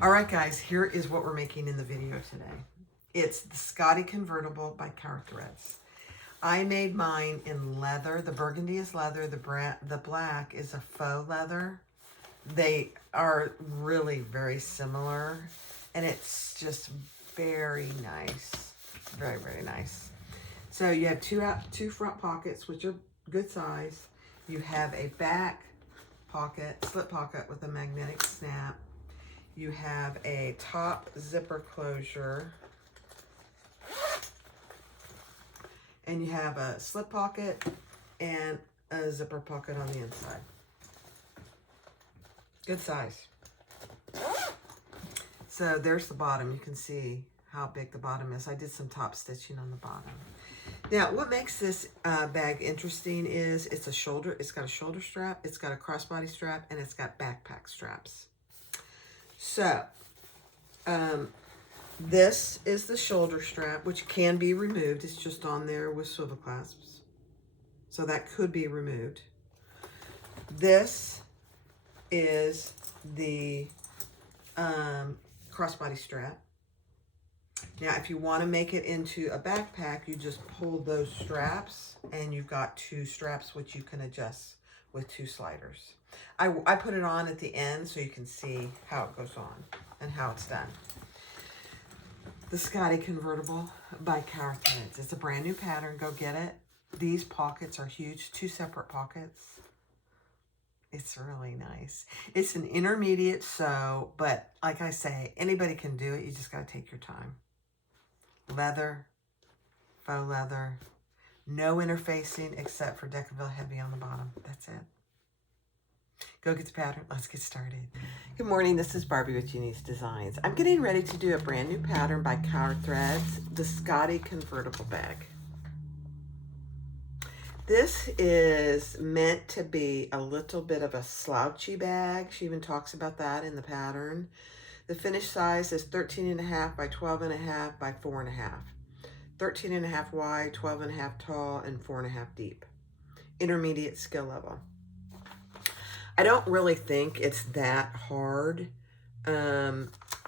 All right, guys, here is what we're making in the video today. It's the Scottie Convertible by Kaur Threads. I made mine in leather. The burgundy is leather. The black is a faux leather. They are really very similar, and it's just very nice. Very, very nice. So you have two front pockets, which are good size. You have a back pocket, slip pocket with a magnetic snap. You have a top zipper closure. And you have a slip pocket and a zipper pocket on the inside. Good size. So there's the bottom. You can see how big the bottom is. I did some top stitching on the bottom. Now, what makes this bag interesting is it's got a shoulder strap, it's got a crossbody strap, and it's got backpack straps. So, this is the shoulder strap, which can be removed. It's just on there with swivel clasps. So that could be removed. This is the crossbody strap. Now, if you want to make it into a backpack, you just pull those straps, and you've got two straps which you can adjust with two sliders. I put it on at the end so you can see how it goes on and how it's done. The Scottie Convertible by Kaur Threads. It's a brand new pattern. Go get it. These pockets are huge. Two separate pockets. It's really nice. It's an intermediate sew, but like I say, anybody can do it. You just got to take your time. Leather, faux leather, no interfacing except for Decaville Heavy on the bottom. That's it. Go get the pattern. Let's get started. Good morning. This is Barbie with Jeannie's Designs. I'm getting ready to do a brand new pattern by Kaur Threads, the Scottie Convertible bag. This is meant to be a little bit of a slouchy bag. She even talks about that in the pattern. The finished size is 13.5 by 12.5 by 4.5. 13.5 wide, 12.5 tall, and 4.5 deep. Intermediate skill level. I don't really think it's that hard.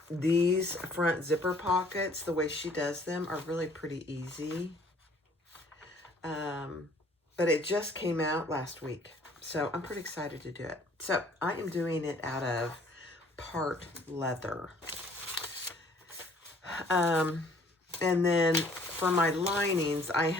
These front zipper pockets, the way she does them, are really pretty easy. But it just came out last week, so I'm pretty excited to do it. So I am doing it out of part leather. And then for my linings, I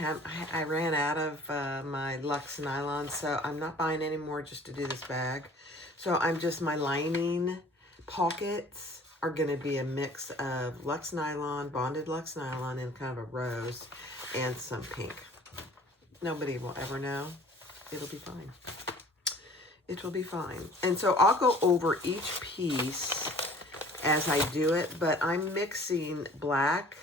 ran out of my Luxe nylon, so I'm not buying any more just to do this bag. So my lining pockets are going to be a mix of Luxe nylon, bonded Luxe nylon, and kind of a rose, and some pink. Nobody will ever know. It'll be fine. It will be fine. And so I'll go over each piece as I do it, but I'm mixing black,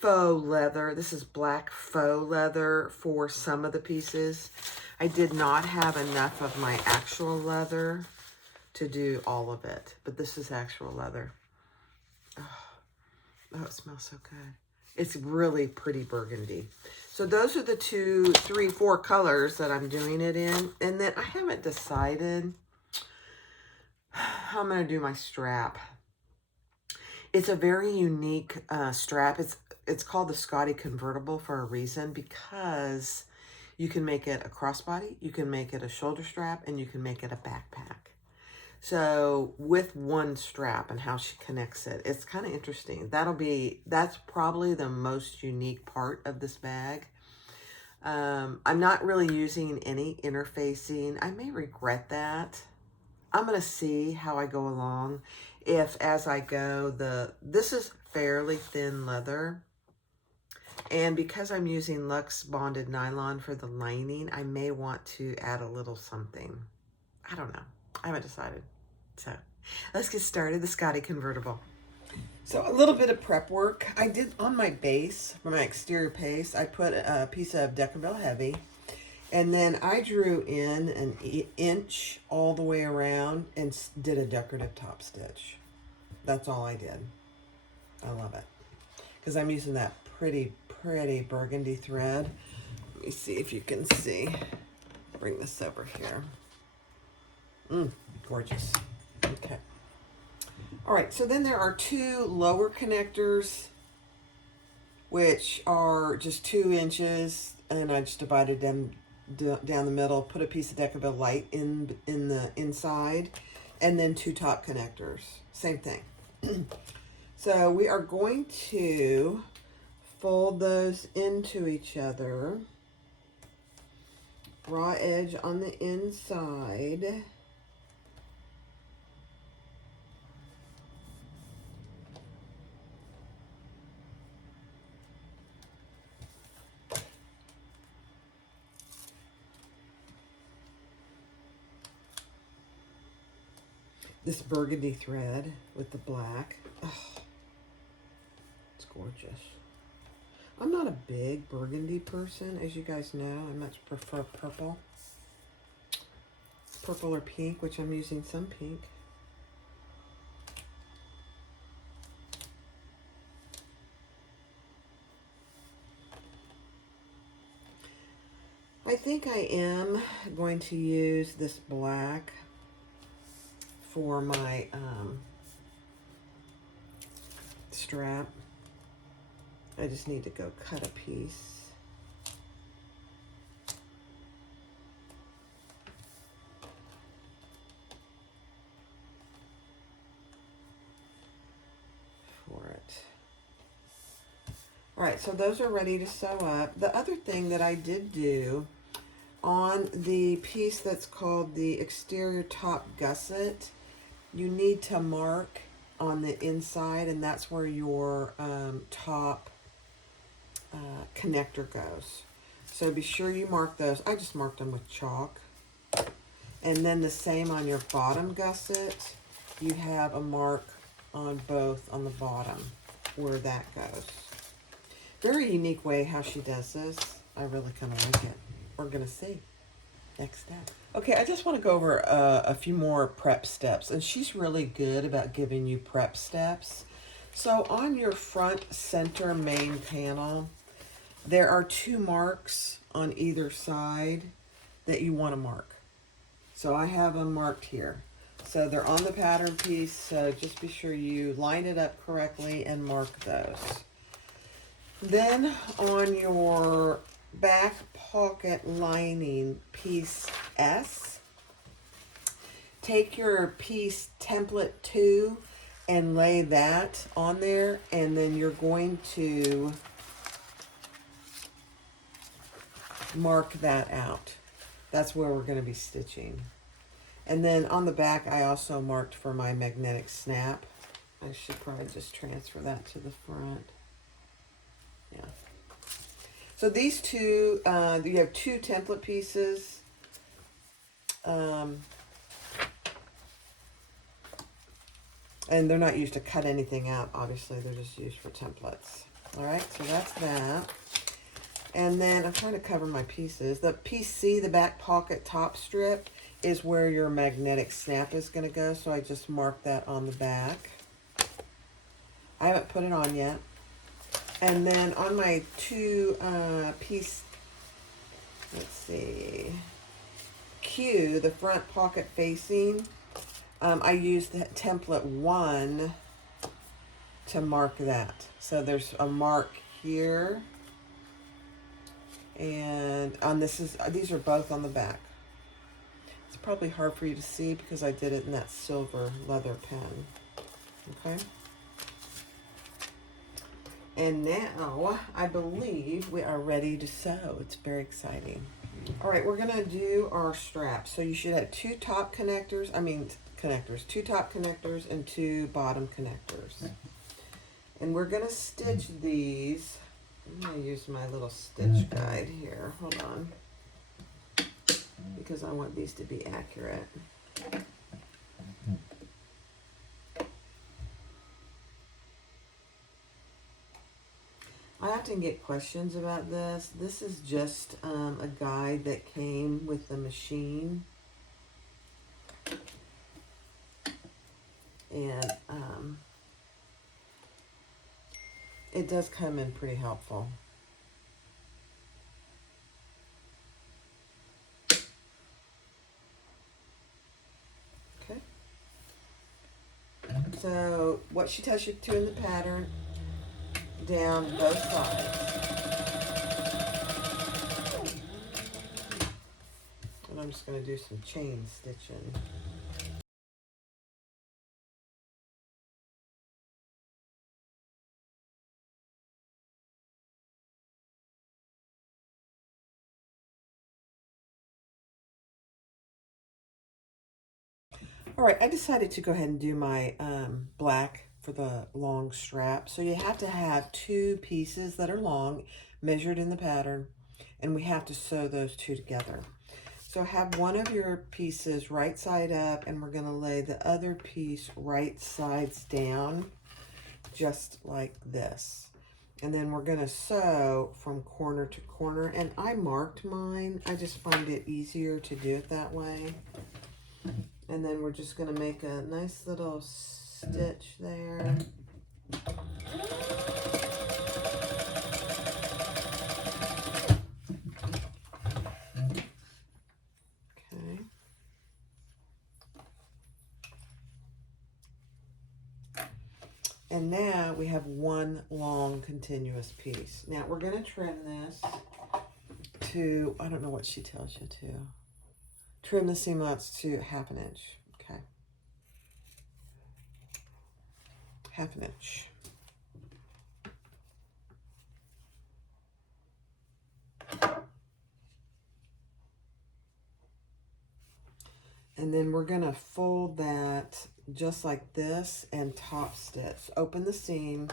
faux leather. This is black faux leather for some of the pieces. I did not have enough of my actual leather to do all of it, but this is actual leather. Oh, it smells so good. It's really pretty burgundy. So those are the 2, 3, 4 colors that I'm doing it in. And then I haven't decided how I'm going to do my strap. It's a very unique strap. It's called the Scottie Convertible for a reason, because you can make it a crossbody, you can make it a shoulder strap, and you can make it a backpack. So with one strap and how she connects it, it's kind of interesting. That's probably the most unique part of this bag. I'm not really using any interfacing. I may regret that. I'm going to see how I go along. If as I go, this is fairly thin leather. And because I'm using Luxe bonded nylon for the lining, I may want to add a little something. I don't know. I haven't decided. So let's get started. The Scottie Convertible. So a little bit of prep work. I did on my base, for my exterior base, I put a piece of Decaville Heavy. And then I drew in an inch all the way around and did a decorative top stitch. That's all I did. I love it. Because I'm using that pretty burgundy thread. Let me see if you can see. Bring this over here. Gorgeous. Okay. All right, so then there are two lower connectors, which are just 2 inches, and I just divided them down the middle, put a piece of Decibel light in the inside, and then 2 top connectors. Same thing. So we are going to fold those into each other. Raw edge on the inside. This burgundy thread with the black. Oh, it's gorgeous. I'm not a big burgundy person, as you guys know. I much prefer purple. Purple or pink, which I'm using some pink. I think I am going to use this black for my strap. I just need to go cut a piece. For it. All right, so those are ready to sew up. The other thing that I did do on the piece that's called the exterior top gusset, you need to mark on the inside, and that's where your top connector goes. So be sure you mark those. I just marked them with chalk. And then the same on your bottom gusset. You have a mark on both on the bottom where that goes. Very unique way how she does this. I really kind of like it. We're going to see next step. Okay, I just want to go over a few more prep steps, and she's really good about giving you prep steps. So on your front center main panel, there are 2 marks on either side that you want to mark. So I have them marked here. So they're on the pattern piece, so just be sure you line it up correctly and mark those. Then on your back pocket lining, piece S, take your piece template 2 and lay that on there, and then you're going to mark that out. That's where we're going to be stitching. And then on the back, I also marked for my magnetic snap. I should probably just transfer that to the front. Yeah. So these two, you have 2 template pieces. And they're not used to cut anything out, obviously. They're just used for templates. All right, so that's that. And then I'm trying to cover my pieces. The piece C, the back pocket top strip, is where your magnetic snap is going to go. So I just marked that on the back. I haven't put it on yet. And then on my 2 piece, let's see, Q, the front pocket facing, I used the template 1 to mark that. So there's a mark here. And on these are both on the back. It's probably hard for you to see because I did it in that silver leather pen. Okay. And now I believe we are ready to sew. It's very exciting. All right, we're gonna do our straps. So you should have 2 top connectors, 2 top connectors and 2 bottom connectors. And we're gonna stitch these. I'm gonna use my little stitch guide here. Hold on. Because I want these to be accurate. I often get questions about this. This is just a guide that came with the machine. And it does come in pretty helpful. what she tells you to in the pattern down both sides. And I'm just going to do some chain stitching. All right, I decided to go ahead and do my black for the long strap. So you have to have 2 pieces that are long, measured in the pattern, and we have to sew those 2 together. So have one of your pieces right side up, and we're going to lay the other piece right sides down, just like this. And then we're going to sew from corner to corner, and I marked mine. I just find it easier to do it that way. And then we're just going to make a nice little stitch there. Okay. And now we have one long continuous piece. Now we're going to trim this to, I don't know what she tells you to. Trim the seam allowance to 1/2 inch. Okay. 1/2 inch. And then we're going to fold that just like this and top stitch. Open the seam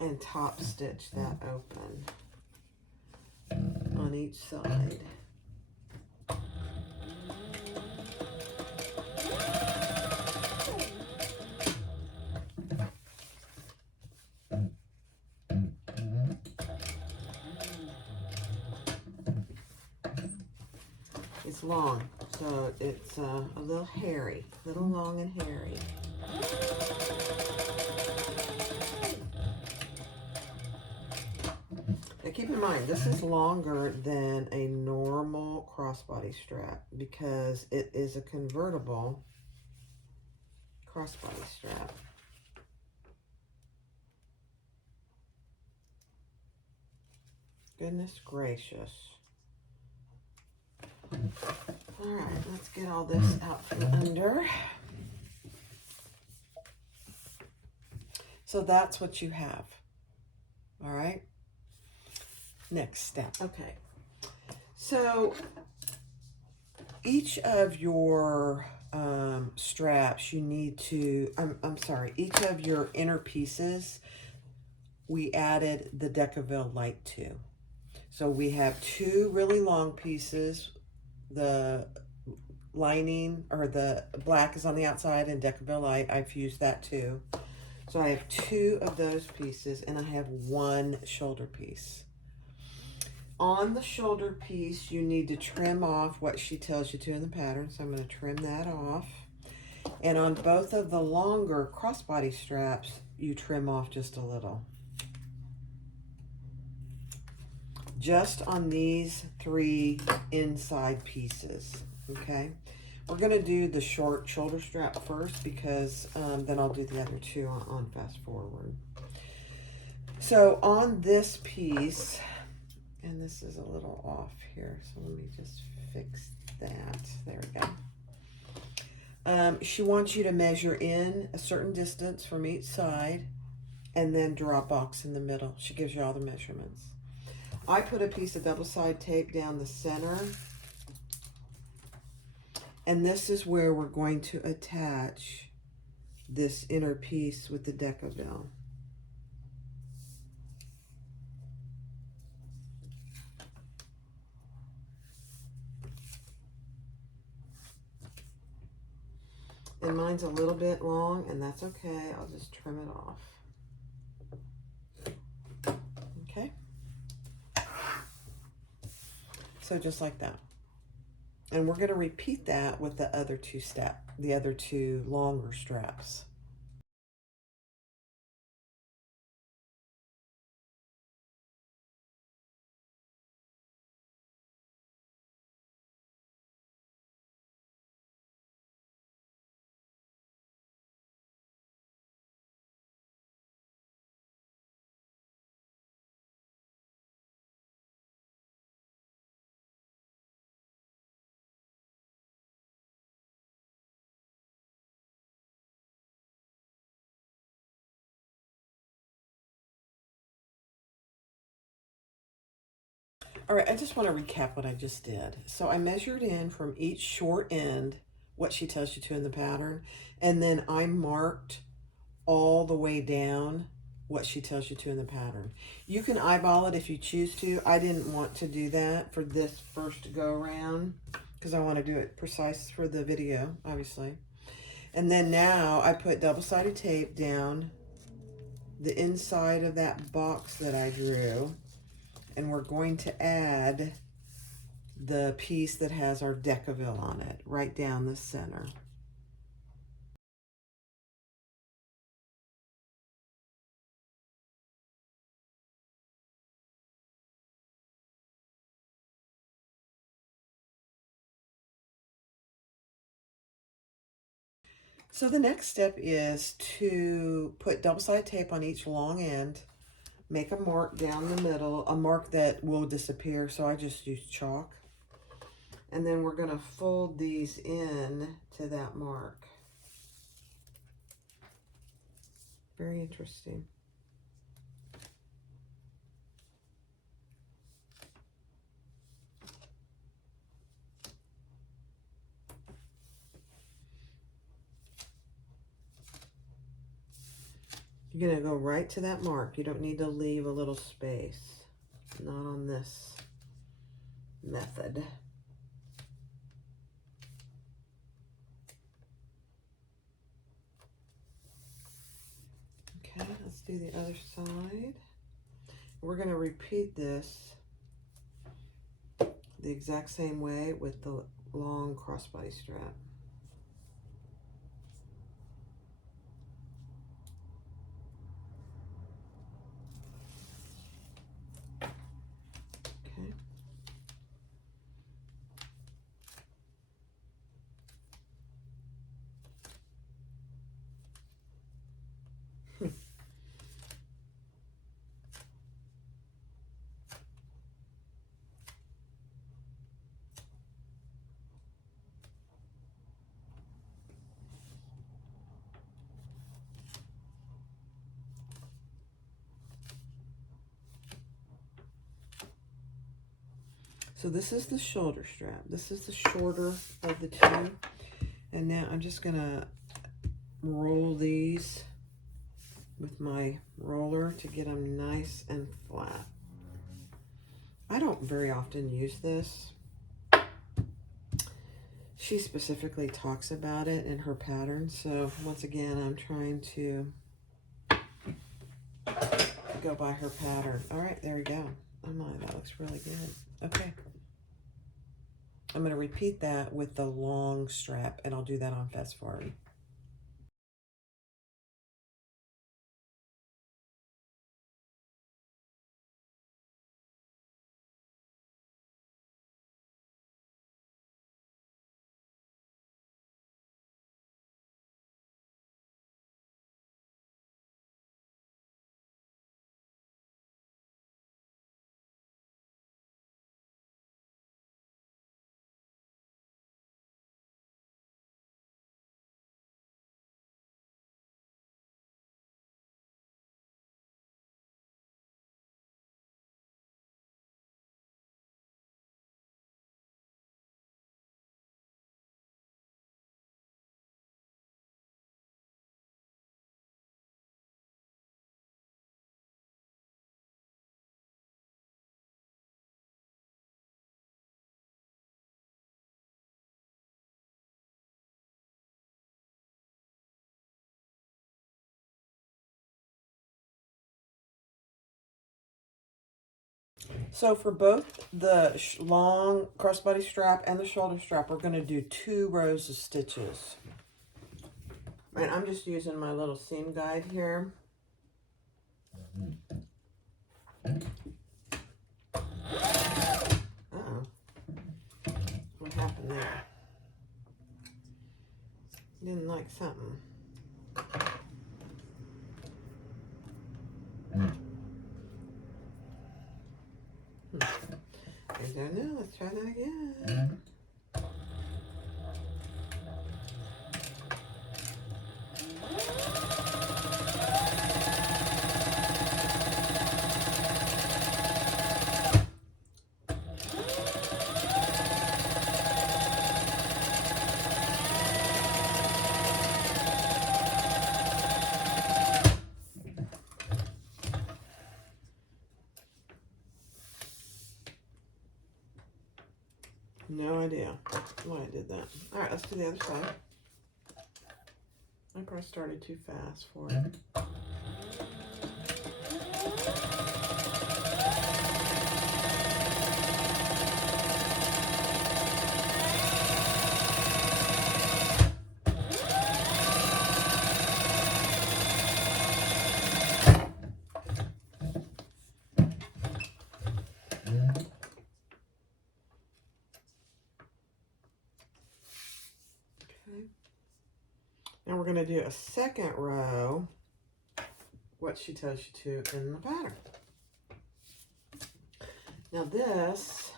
and top stitch that open on each side. It's long, so it's a little hairy, a little long and hairy. Now keep in mind, this is longer than a normal crossbody strap because it is a convertible crossbody strap. Goodness gracious. All right, let's get all this out from under. So that's what you have. All right. Next step. Okay. So each of your straps, you need to, I'm sorry, each of your inner pieces, we added the Decaville light to. So we have 2 really long pieces. The lining or the black is on the outside and Decaville light. I've used that too. So I have 2 of those pieces and I have 1 shoulder piece. On the shoulder piece, you need to trim off what she tells you to in the pattern. So I'm going to trim that off. And on both of the longer crossbody straps, you trim off just a little. Just on these 3 inside pieces, okay? We're going to do the short shoulder strap first because then I'll do the other 2 on fast forward. So on this piece, and this is a little off here, so let me just fix that. There we go. She wants you to measure in a certain distance from each side and then draw a box in the middle. She gives you all the measurements. I put a piece of double-side tape down the center, and this is where we're going to attach this inner piece with the Decaville. And mine's a little bit long, and that's okay. I'll just trim it off. Okay? So just like that. And we're going to repeat that with the other 2 longer straps. All right, I just want to recap what I just did. So I measured in from each short end what she tells you to in the pattern, and then I marked all the way down what she tells you to in the pattern. You can eyeball it if you choose to. I didn't want to do that for this first go around because I want to do it precise for the video, obviously. And then now I put double-sided tape down the inside of that box that I drew, and we're going to add the piece that has our Decaville on it right down the center. So the next step is to put double-sided tape on each long end, make a mark down the middle, a mark that will disappear, so I just use chalk. And then we're going to fold these in to that mark. Very interesting. You're going to go right to that mark. You don't need to leave a little space. Not on this method. Okay, let's do the other side. We're going to repeat this the exact same way with the long crossbody strap. Okay. So this is the shoulder strap. This is the shorter of the two. And now I'm just gonna roll these with my roller to get them nice and flat. I don't very often use this. She specifically talks about it in her pattern. So once again, I'm trying to go by her pattern. All right, there we go. Oh my, that looks really good. Okay. I'm going to repeat that with the long strap, and I'll do that on fast forward. So for both the long crossbody strap and the shoulder strap, we're going to do 2 rows of stitches. And I'm just using my little seam guide here. Uh-oh. What happened there? Didn't like something. I don't know. Let's try that again. No idea why I did that. All right, let's do the other side. I probably started too fast for it. Now we're going to do a second row, what she tells you to in the pattern. Now this,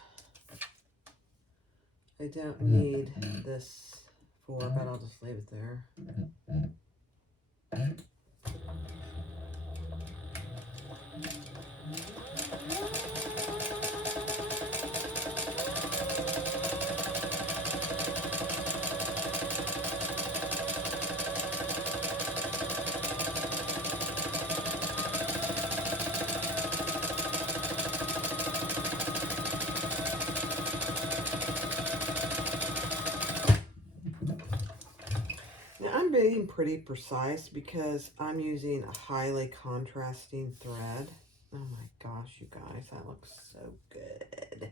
I don't need this for, but I'll just leave it there. Being pretty precise because I'm using a highly contrasting thread. Oh my gosh, you guys, that looks so good.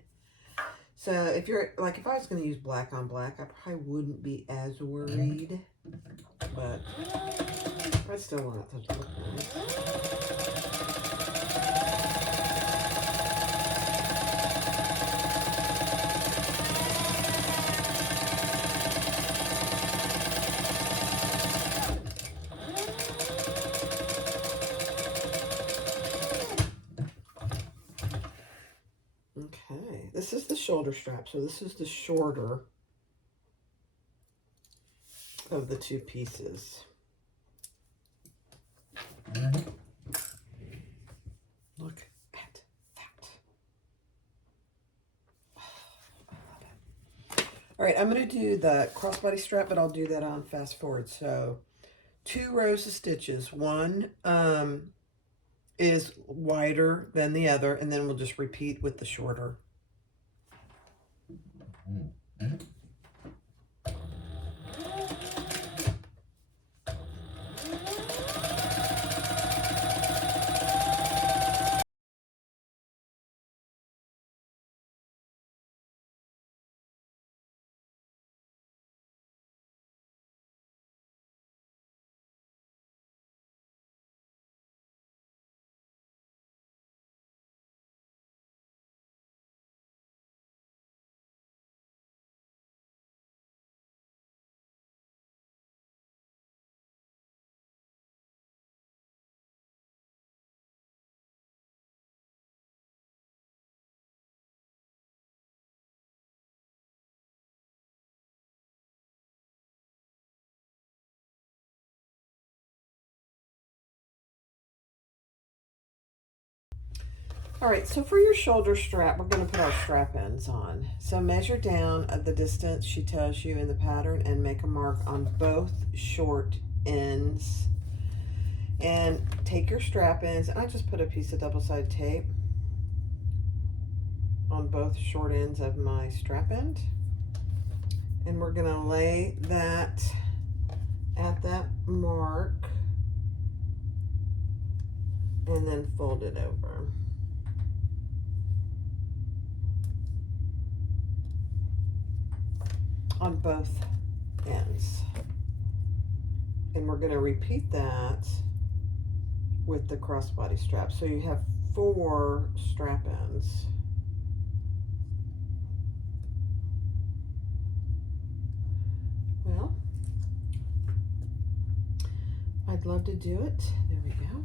So if you're like, if I was going to use black on black, I probably wouldn't be as worried, but I still want it to look nice. This is the shoulder strap, so this is the shorter of the two pieces. Look at that. Oh, I love it. All right, I'm going to do the crossbody strap, but I'll do that on fast forward. So 2 rows of stitches. One is wider than the other, and then we'll just repeat with the shorter. All right, so for your shoulder strap, we're going to put our strap ends on. So measure down at the distance she tells you in the pattern and make a mark on both short ends. And take your strap ends, and I just put a piece of double-sided tape on both short ends of my strap end. And we're going to lay that at that mark and then fold it over. On both ends. And we're going to repeat that with the crossbody strap. So you have 4 strap ends. Well, I'd love to do it. There we go.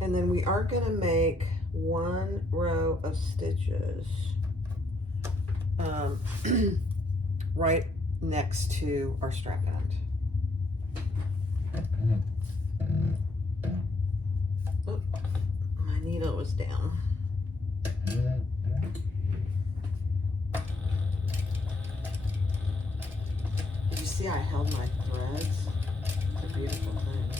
And then we are going to make 1 row of stitches right next to our strap end. Oh, my needle was down. Did you see I held my threads? It's a beautiful thing.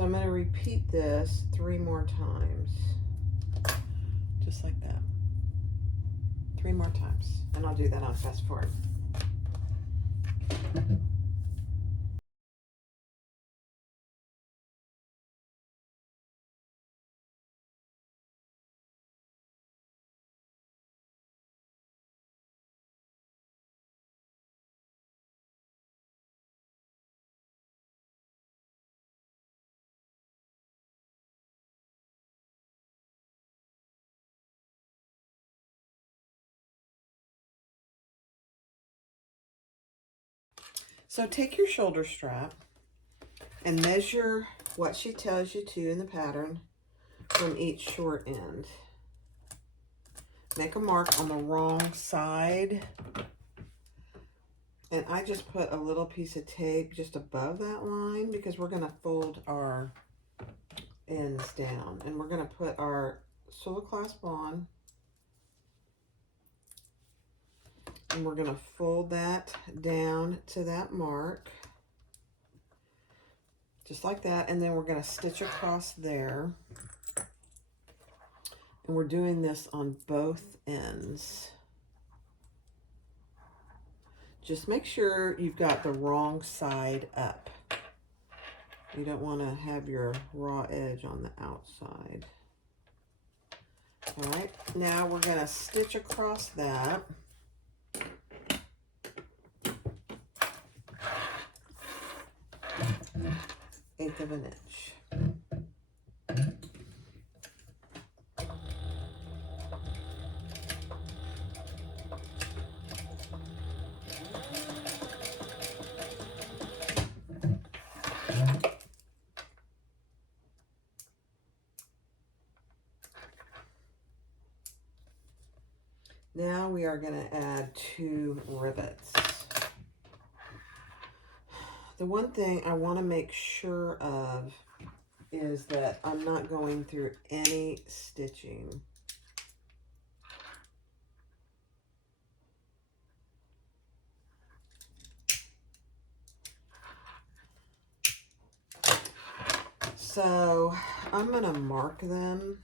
So I'm going to repeat this 3 more times. Just like that. 3 more times. And I'll do that on fast forward. So take your shoulder strap and measure what she tells you to in the pattern from each short end. Make a mark on the wrong side. And I just put a little piece of tape just above that line because we're going to fold our ends down. And we're going to put our solo clasp on. And we're going to fold that down to that mark. Just like that. And then we're going to stitch across there. And we're doing this on both ends. Just make sure you've got the wrong side up. You don't want to have your raw edge on the outside. All right, now we're going to stitch across that. Eighth of an inch. Now we are going to add 2 rivets. The one thing I want to make sure of is that I'm not going through any stitching. So I'm going to mark them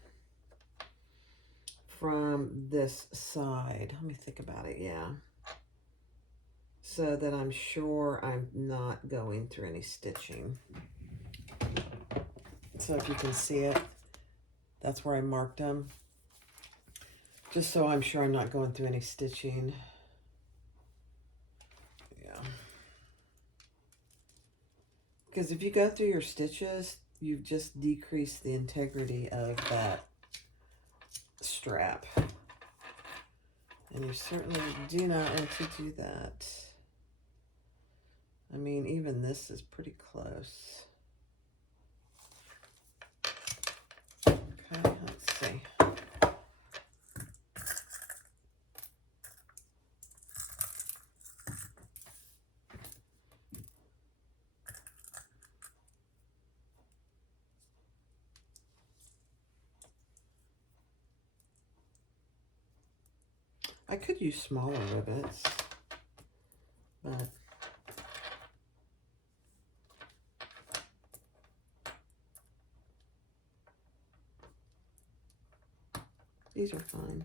from this side. Let me think about it, yeah. So that I'm sure I'm not going through any stitching. So if you can see it, that's where I marked them. Just so I'm sure I'm not going through any stitching. Yeah. Because if you go through your stitches, you've just decreased the integrity of that strap. And you certainly do not want to do that. I mean, even this is pretty close. Okay, let's see. I could use smaller rivets, but these are fine.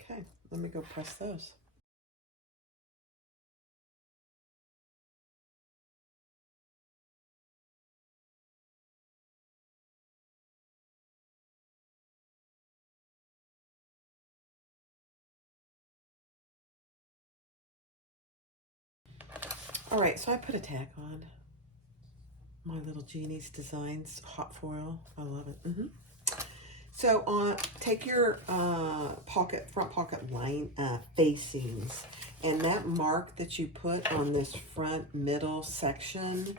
Okay, let me go press those. All right, so I put a tag on my little Jeannie's Designs hot foil. I love it. So take your front pocket line facings, and that mark that you put on this front middle section,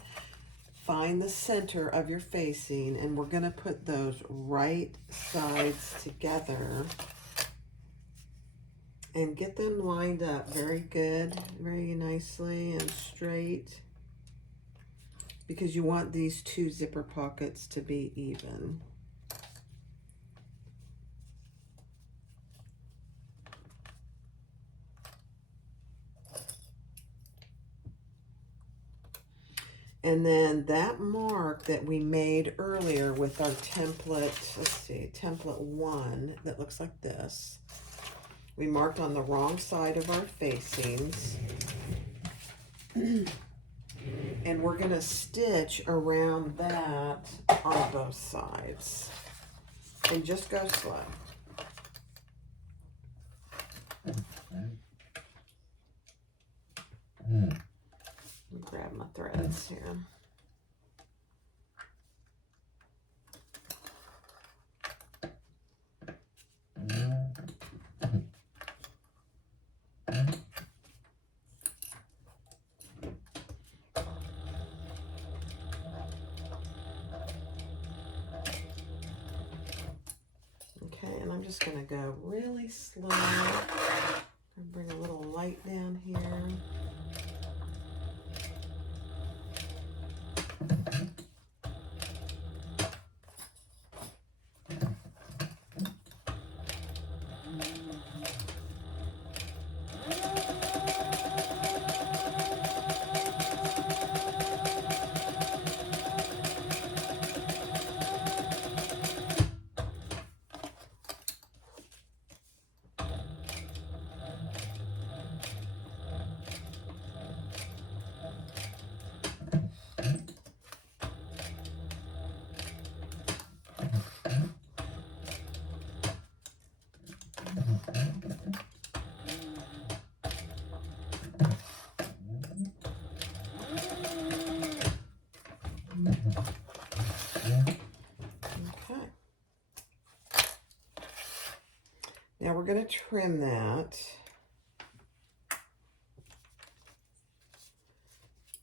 find the center of your facing, and we're going to put those right sides together and get them lined up very good, very nicely and straight, because you want these 2 zipper pockets to be even. And then that mark that we made earlier with our template, let's see, template 1, that looks like this. We marked on the wrong side of our facings. And we're going to stitch around that on both sides. And just go slow. Let me grab my threads here. Okay, and I'm just going to go really slow. And bring a little light down here. Okay. Now we're going to trim that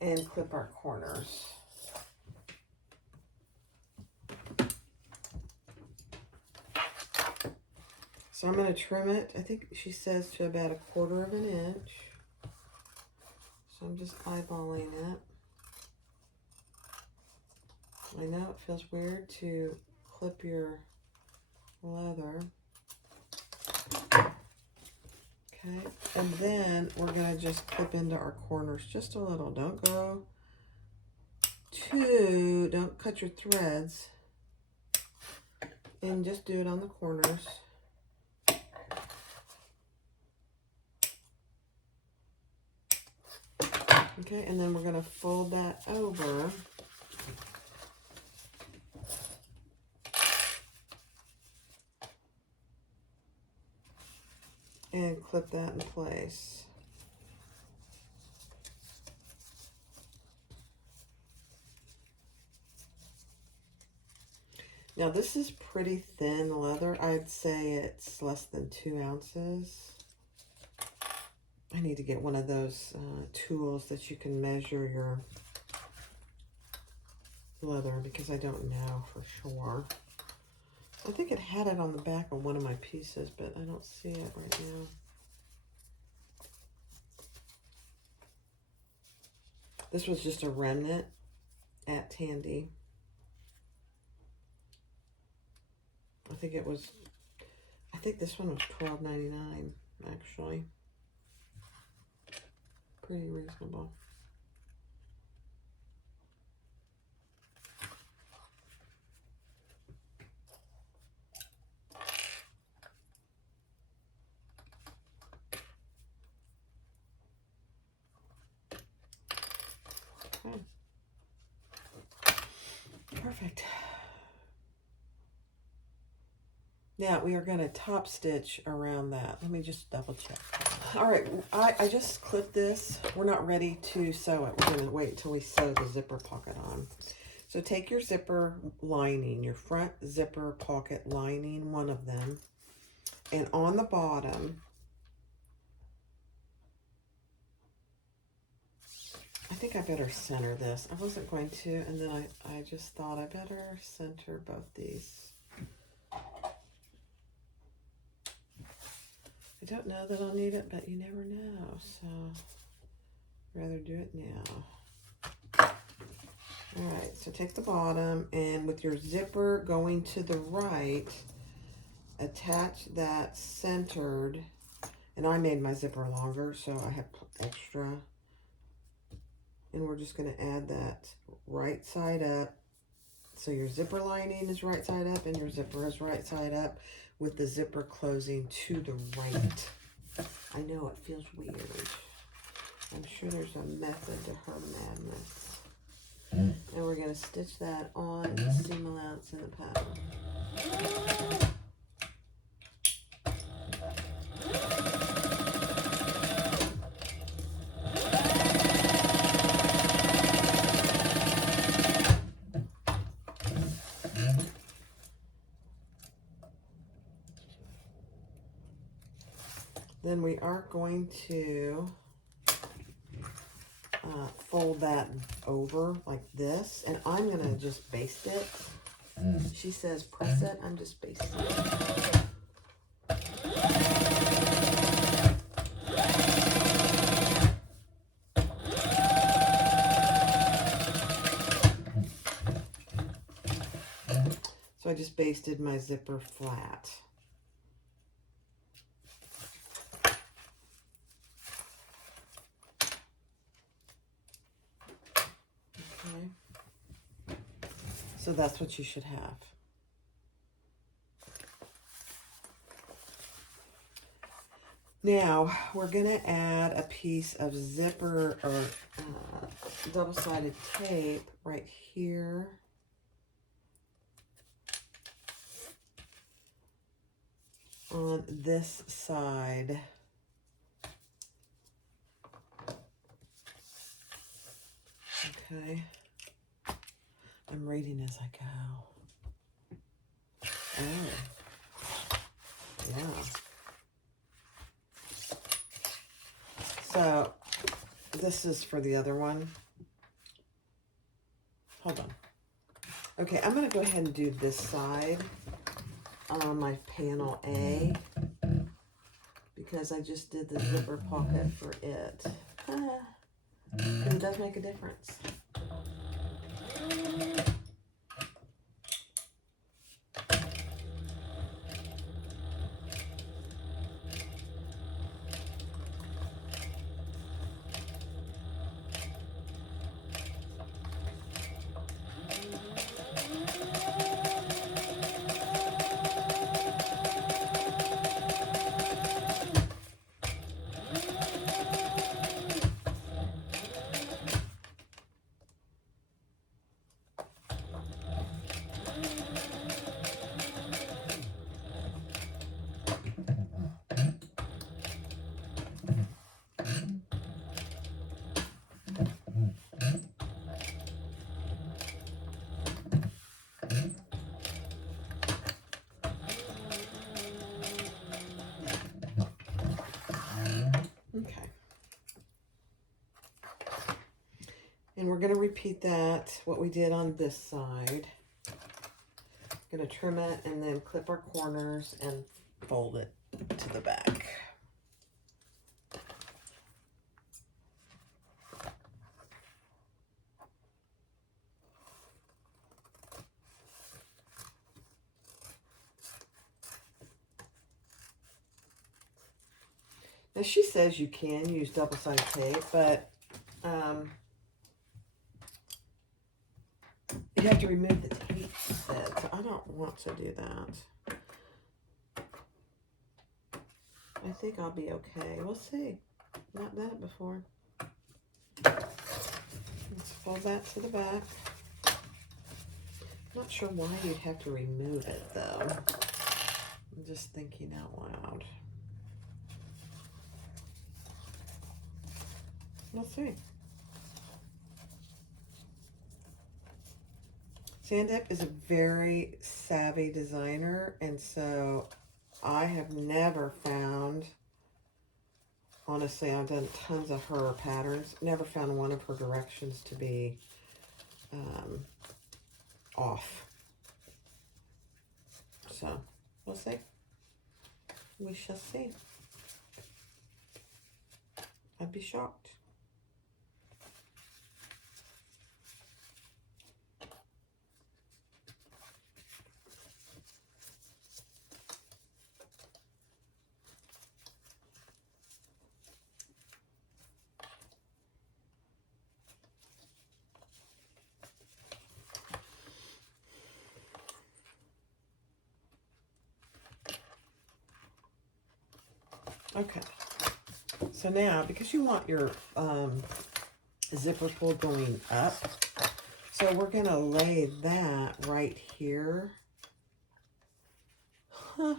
and clip our corners. So I'm going to trim it, I think she says to about 1/4 of an inch. So I'm just eyeballing it. I know it feels weird to clip your leather. Okay, and then we're going to just clip into our corners just a little. Don't go too, don't cut your threads. And just do it on the corners. Okay, and then we're going to fold that over. And clip that in place. Now this is pretty thin leather. I'd say it's less than 2 ounces. I need to get one of those tools that you can measure your leather because I don't know for sure. I think it had it on the back of one of my pieces, but I don't see it right now. This was just a remnant at Tandy. I think this one was $12.99 actually. Pretty reasonable. Okay. Perfect. Now we are going to top stitch around that. Let me just double check. All right, I just clipped this. We're not ready to sew it. We're going to wait until we sew the zipper pocket on. So take your zipper lining, your front zipper pocket lining, one of them, and on the bottom, I think I better center this. I wasn't going to, and then I just thought I better center both these. I don't know that I'll need it, but you never know, so I'd rather do it now. All right, so take the bottom, and with your zipper going to the right, attach that centered, and I made my zipper longer, so I have extra And we're just going to add that right side up. So your zipper lining is right side up and your zipper is right side up with the zipper closing to the right. I know it feels weird. I'm sure there's a method to her madness. And we're going to stitch that on the seam allowance in the pattern. Then we are going to fold that over like this, and I'm going to just baste it. She says press it, I'm just basting it. So I just basted my zipper flat. Okay. So that's what you should have. Now we're going to add a piece of zipper or double-sided tape right here. On this side. Okay. I'm reading as I go. Oh. Yeah. So, this is for the other one. Hold on. Okay, I'm going to go ahead and do this side on my panel A because I just did the zipper pocket for it. And it does make a difference. Okay. And we're going to repeat that, what we did on this side. Going to trim it and then clip our corners and fold it to the back. Now she says you can use double-sided tape, but you have to remove the tape, she said, so I don't want to do that. I think I'll be okay. We'll see. Not done it before. Let's fold that to the back. Not sure why you'd have to remove it, though. I'm just thinking out loud. We'll see. Sandip is a very savvy designer, and so I have never found, honestly, I've done tons of her patterns, never found one of her directions to be off. So, we'll see. We shall see. I'd be shocked. Okay. So now, because you want your zipper pull going up, so we're going to lay that right here. Huh.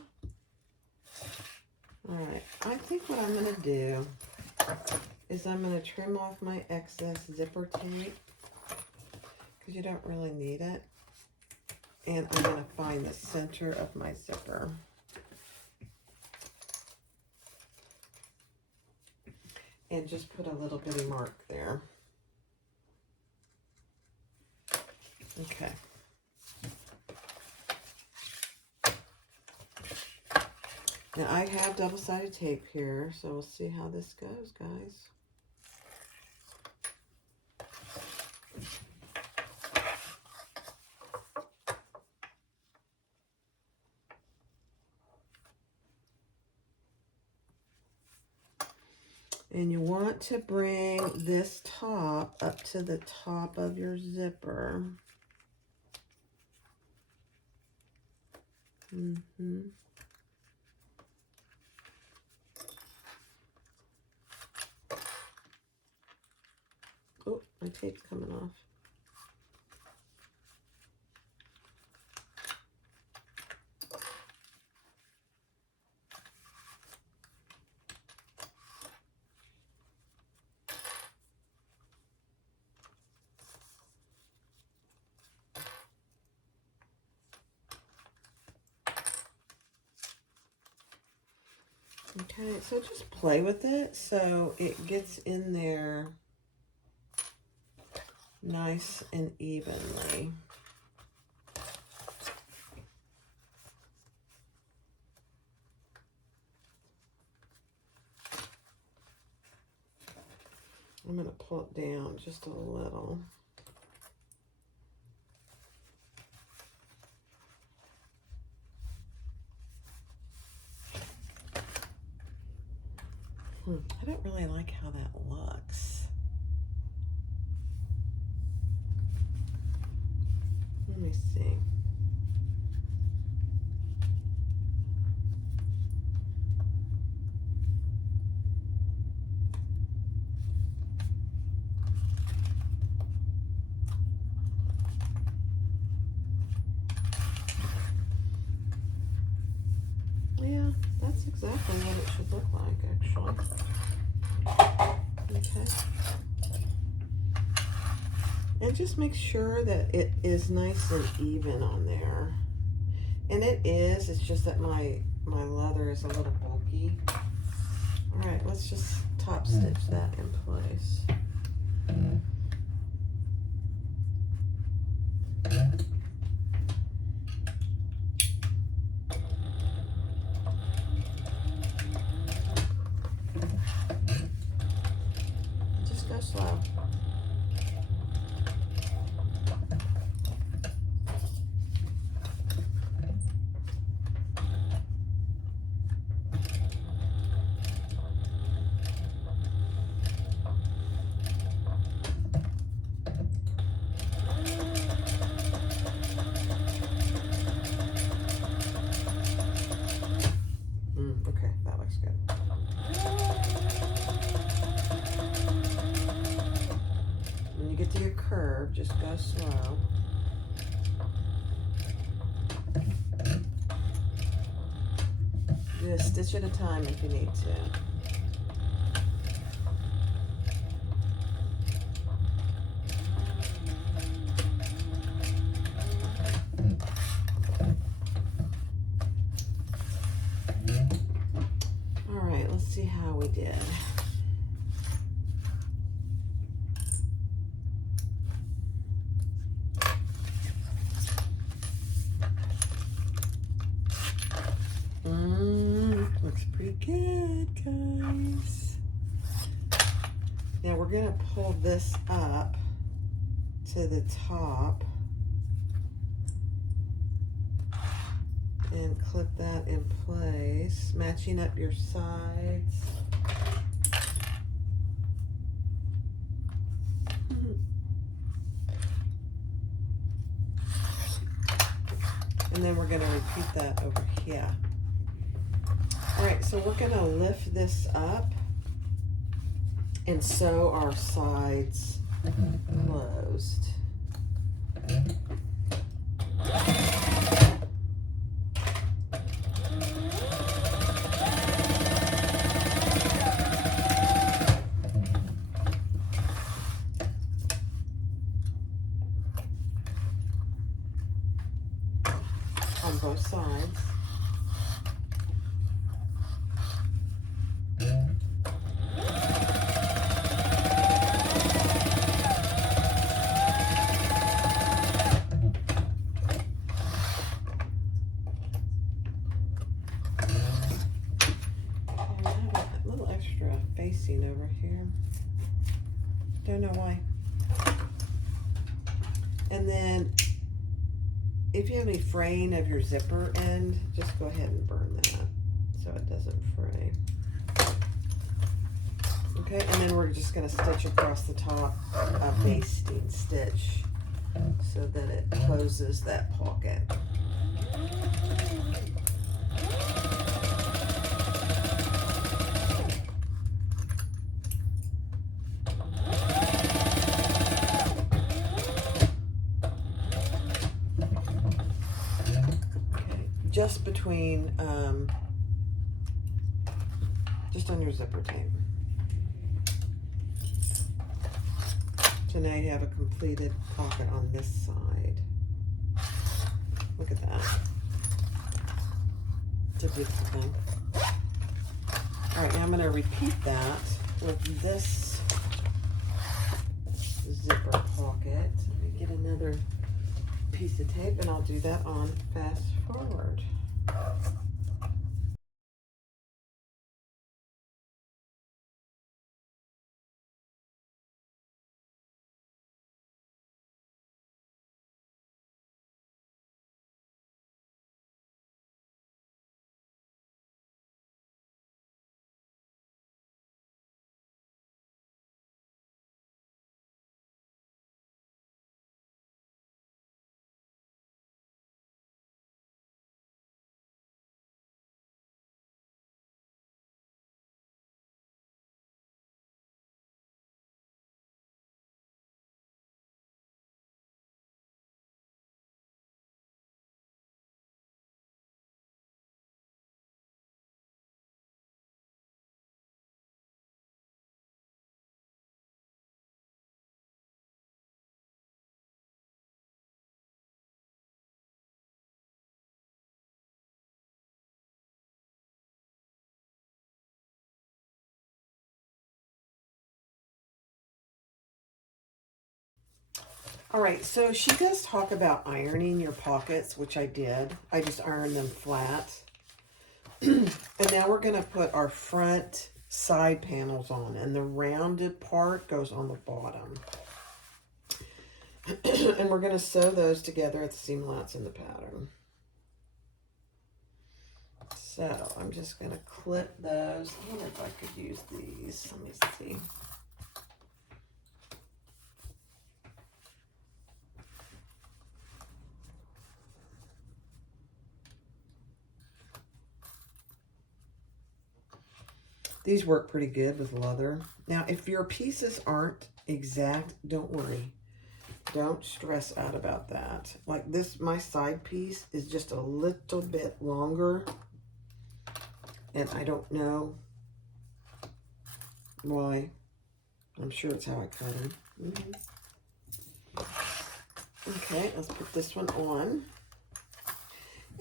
All right. I think what I'm going to do is I'm going to trim off my excess zipper tape because you don't really need it. And I'm going to find the center of my zipper. And just put a little bitty mark there. Okay. Now I have double-sided tape here, so we'll see how this goes, guys. And you want to bring this top up to the top of your zipper. Oh, my tape's coming off. Okay, so just play with it so it gets in there nice and evenly. I'm going to pull it down just a little. I don't really like how that looks. Let me see. Yeah, that's exactly what it should look like, actually. Okay. And just make sure that it is nice and even on there. And it is, it's just that my leather is a little bulky. All right, let's just top stitch that in place. Just go slow. Okay, that looks good. When you get to your curve, just go slow. Do a stitch at a time if you need to. See how we did. Looks pretty good, guys. Now we're gonna pull this up to the top and clip that in place, matching up your sides. And then we're going to repeat that over here. All right, so we're gonna lift this up and sew our sides closed. On both sides. Facing over here. Don't know why. And then if you have any fraying of your zipper end, just go ahead and burn that so it doesn't fray. Okay, and then we're just going to stitch across the top a basting stitch so that it closes that pocket. Just between, just on your zipper tape. So now you have a completed pocket on this side. Look at that. It's a beautiful thing. All right, now I'm gonna repeat that with this zipper pocket. Let me get another piece of tape and I'll do that on fast forward. All right, so she does talk about ironing your pockets, which I did. I just ironed them flat. And now we're going to put our front side panels on, and the rounded part goes on the bottom. And we're going to sew those together at the seam allowance in the pattern. So I'm just going to clip those. I wonder if I could use these. Let me see. These work pretty good with leather. Now, if your pieces aren't exact, don't worry. Don't stress out about that. Like this, my side piece is just a little bit longer. And I don't know why. I'm sure it's how I cut them. Okay, let's put this one on.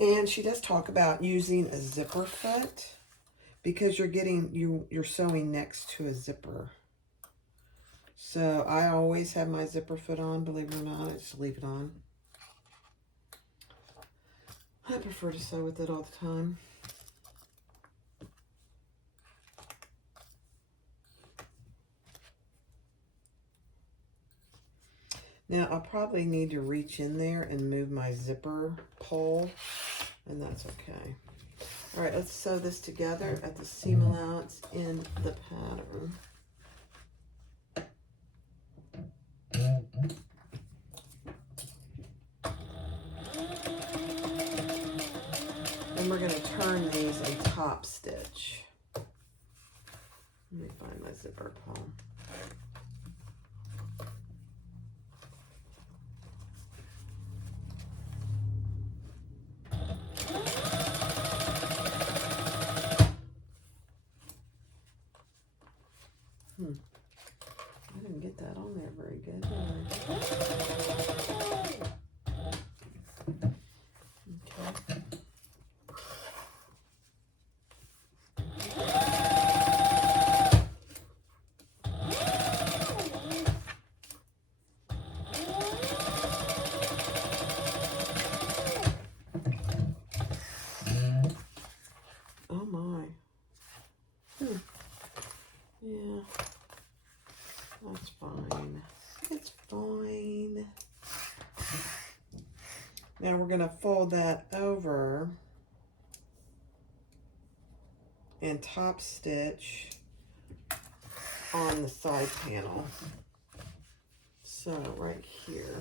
And she does talk about using a zipper foot, because you're sewing next to a zipper. So I always have my zipper foot on, believe it or not. I just leave it on. I prefer to sew with it all the time. Now I'll probably need to reach in there and move my zipper pole, and that's okay. All right, let's sew this together at the seam allowance in the pattern. And we're going to turn turn these and top stitch. Let me find my zipper pull. I didn't get that on there very good. Okay. Oh my. Yeah. That's fine. It's fine. Now we're going to fold that over and top stitch on the side panel. So right here.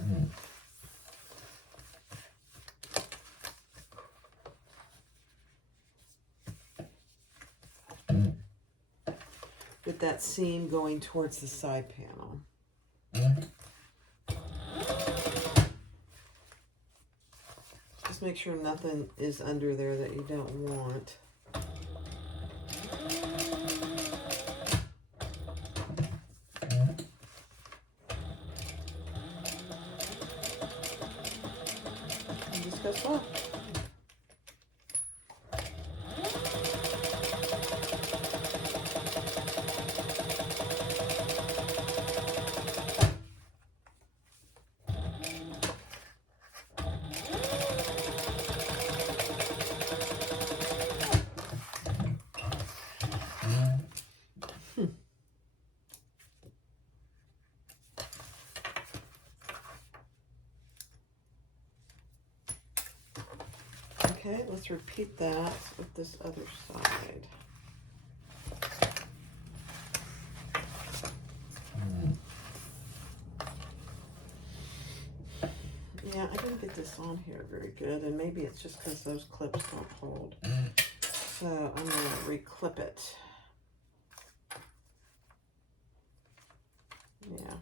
With that seam going towards the side panel. Just make sure nothing is under there that you don't want. And just go slow. Okay, let's repeat that with this other side. Yeah, I didn't get this on here very good, and maybe it's just because those clips don't hold. So I'm going to re-clip it. Yeah.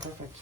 Perfect.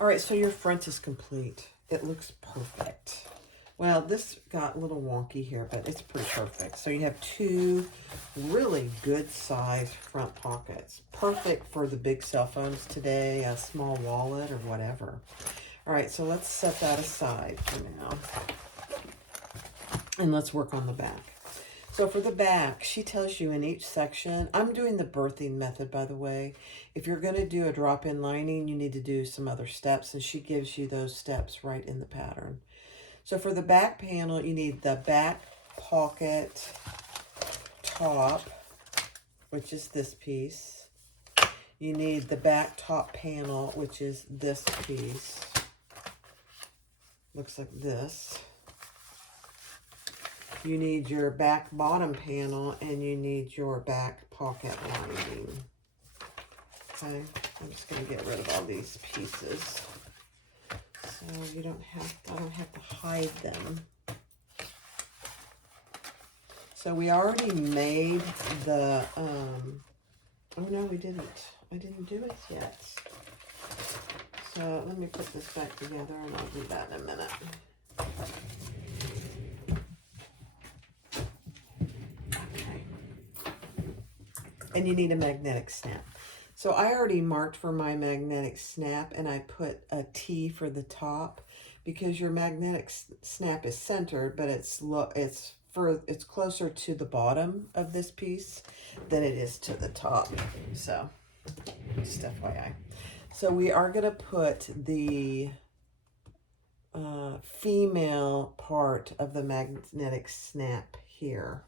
All right, so your front is complete. It looks perfect. Well, this got a little wonky here, but it's pretty perfect. So you have two really good size front pockets. Perfect for the big cell phones today, a small wallet or whatever. All right, so let's set that aside for now. And let's work on the back. So for the back, she tells you in each section, I'm doing the birthing method, by the way. If you're going to do a drop-in lining, you need to do some other steps, and she gives you those steps right in the pattern. So for the back panel, you need the back pocket top, which is this piece. You need the back top panel, which is this piece. Looks like this. You need your back bottom panel, and you need your back pocket lining. Okay, I'm just going to get rid of all these pieces, so you don't have, I don't have to hide them. So we already made the, oh no, we didn't. I didn't do it yet. So let me put this back together, and I'll do that in a minute. And you need a magnetic snap. So I already marked for my magnetic snap, and I put a T for the top because your magnetic snap is centered, but it's closer to the bottom of this piece than it is to the top. So just FYI. So we are going to put the female part of the magnetic snap here.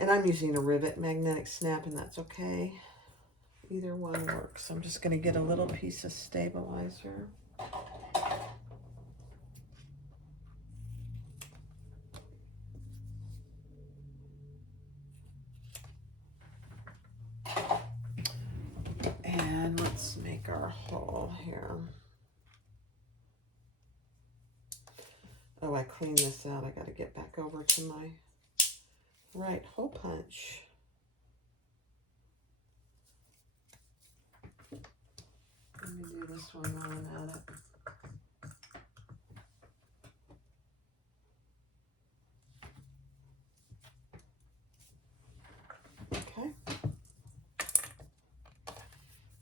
And I'm using a rivet magnetic snap, and that's okay. Either one works. I'm just going to get a little piece of stabilizer. And let's make our hole here. Oh, I cleaned this out. I got to get back over to my right hole punch. Let me do this one while I'm at it. Okay.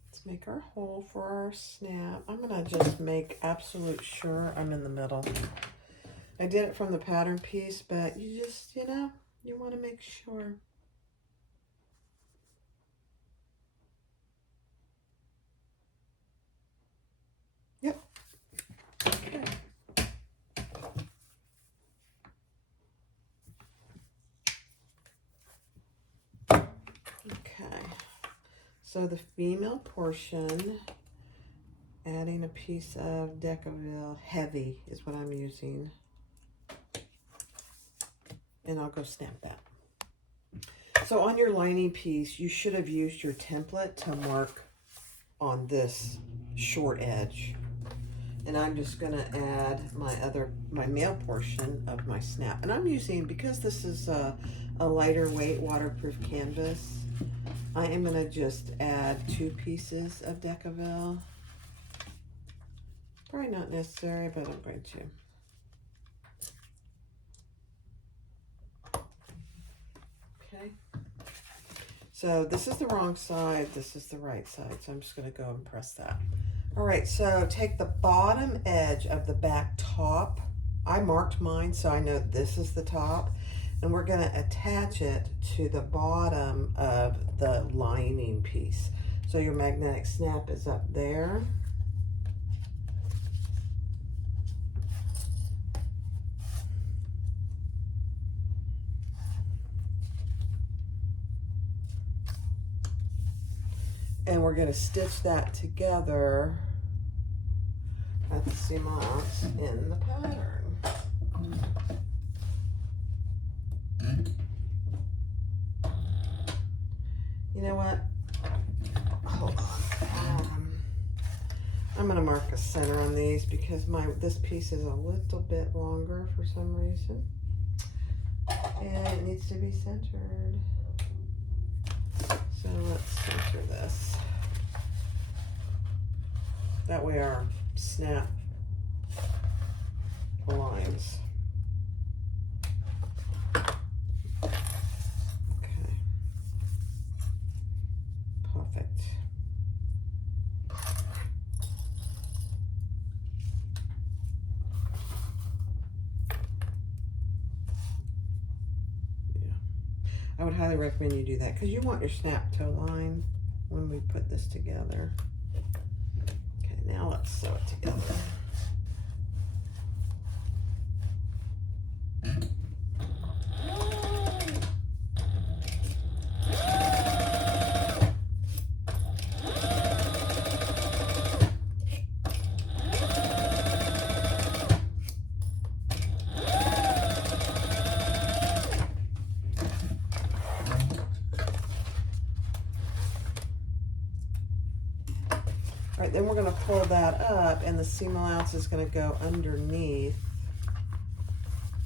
Let's make our hole for our snap. I'm going to just make absolute sure I'm in the middle. I did it from the pattern piece, but you just, you know, you want to make sure. Yep. Okay. Okay. So the female portion, adding a piece of Decaville heavy is what I'm using. And I'll go snap that. So on your lining piece, you should have used your template to mark on this short edge. And I'm just going to add my male portion of my snap. And I'm using, because this is a lighter weight waterproof canvas, I am going to just add 2 pieces of Decaville. Probably not necessary, but I'm going to. Okay. So this is the wrong side, this is the right side. So I'm just going to go and press that. All right, so take the bottom edge of the back top. I marked mine, so I know this is the top. And we're going to attach it to the bottom of the lining piece. So your magnetic snap is up there. And we're going to stitch that together at the seams in the pattern. You know what? Hold on. I'm going to mark a center on these because this piece is a little bit longer for some reason. And it needs to be centered. So let's center this. That way our snap aligns. Okay. Perfect. Yeah. I would highly recommend you do that because you want your snap to align when we put this together. Okay, now let's sew it together. All right, then we're going to pull that up, and the seam allowance is going to go underneath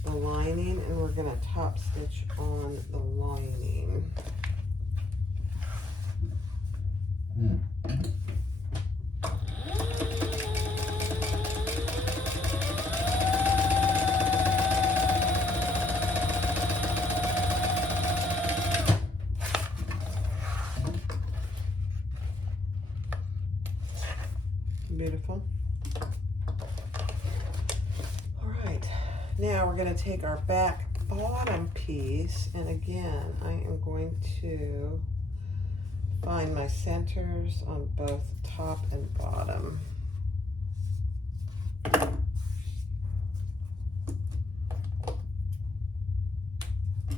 the lining, and we're going to top stitch on the lining. Beautiful. All right, now we're going to take our back bottom piece, and again, I am going to find my centers on both top and bottom.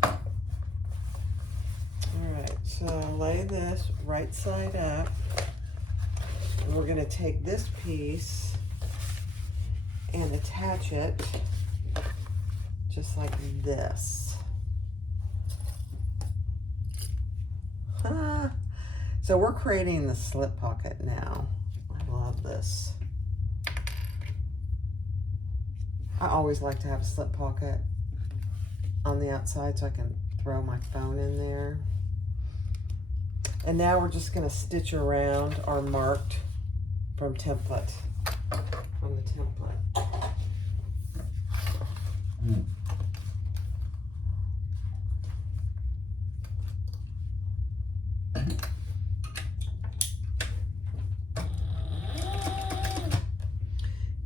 All right, so lay this right side up. And we're going to take this piece and attach it just like this. So we're creating the slip pocket now. I love this. I always like to have a slip pocket on the outside so I can throw my phone in there. And now we're just going to stitch around our marked from template, from the template.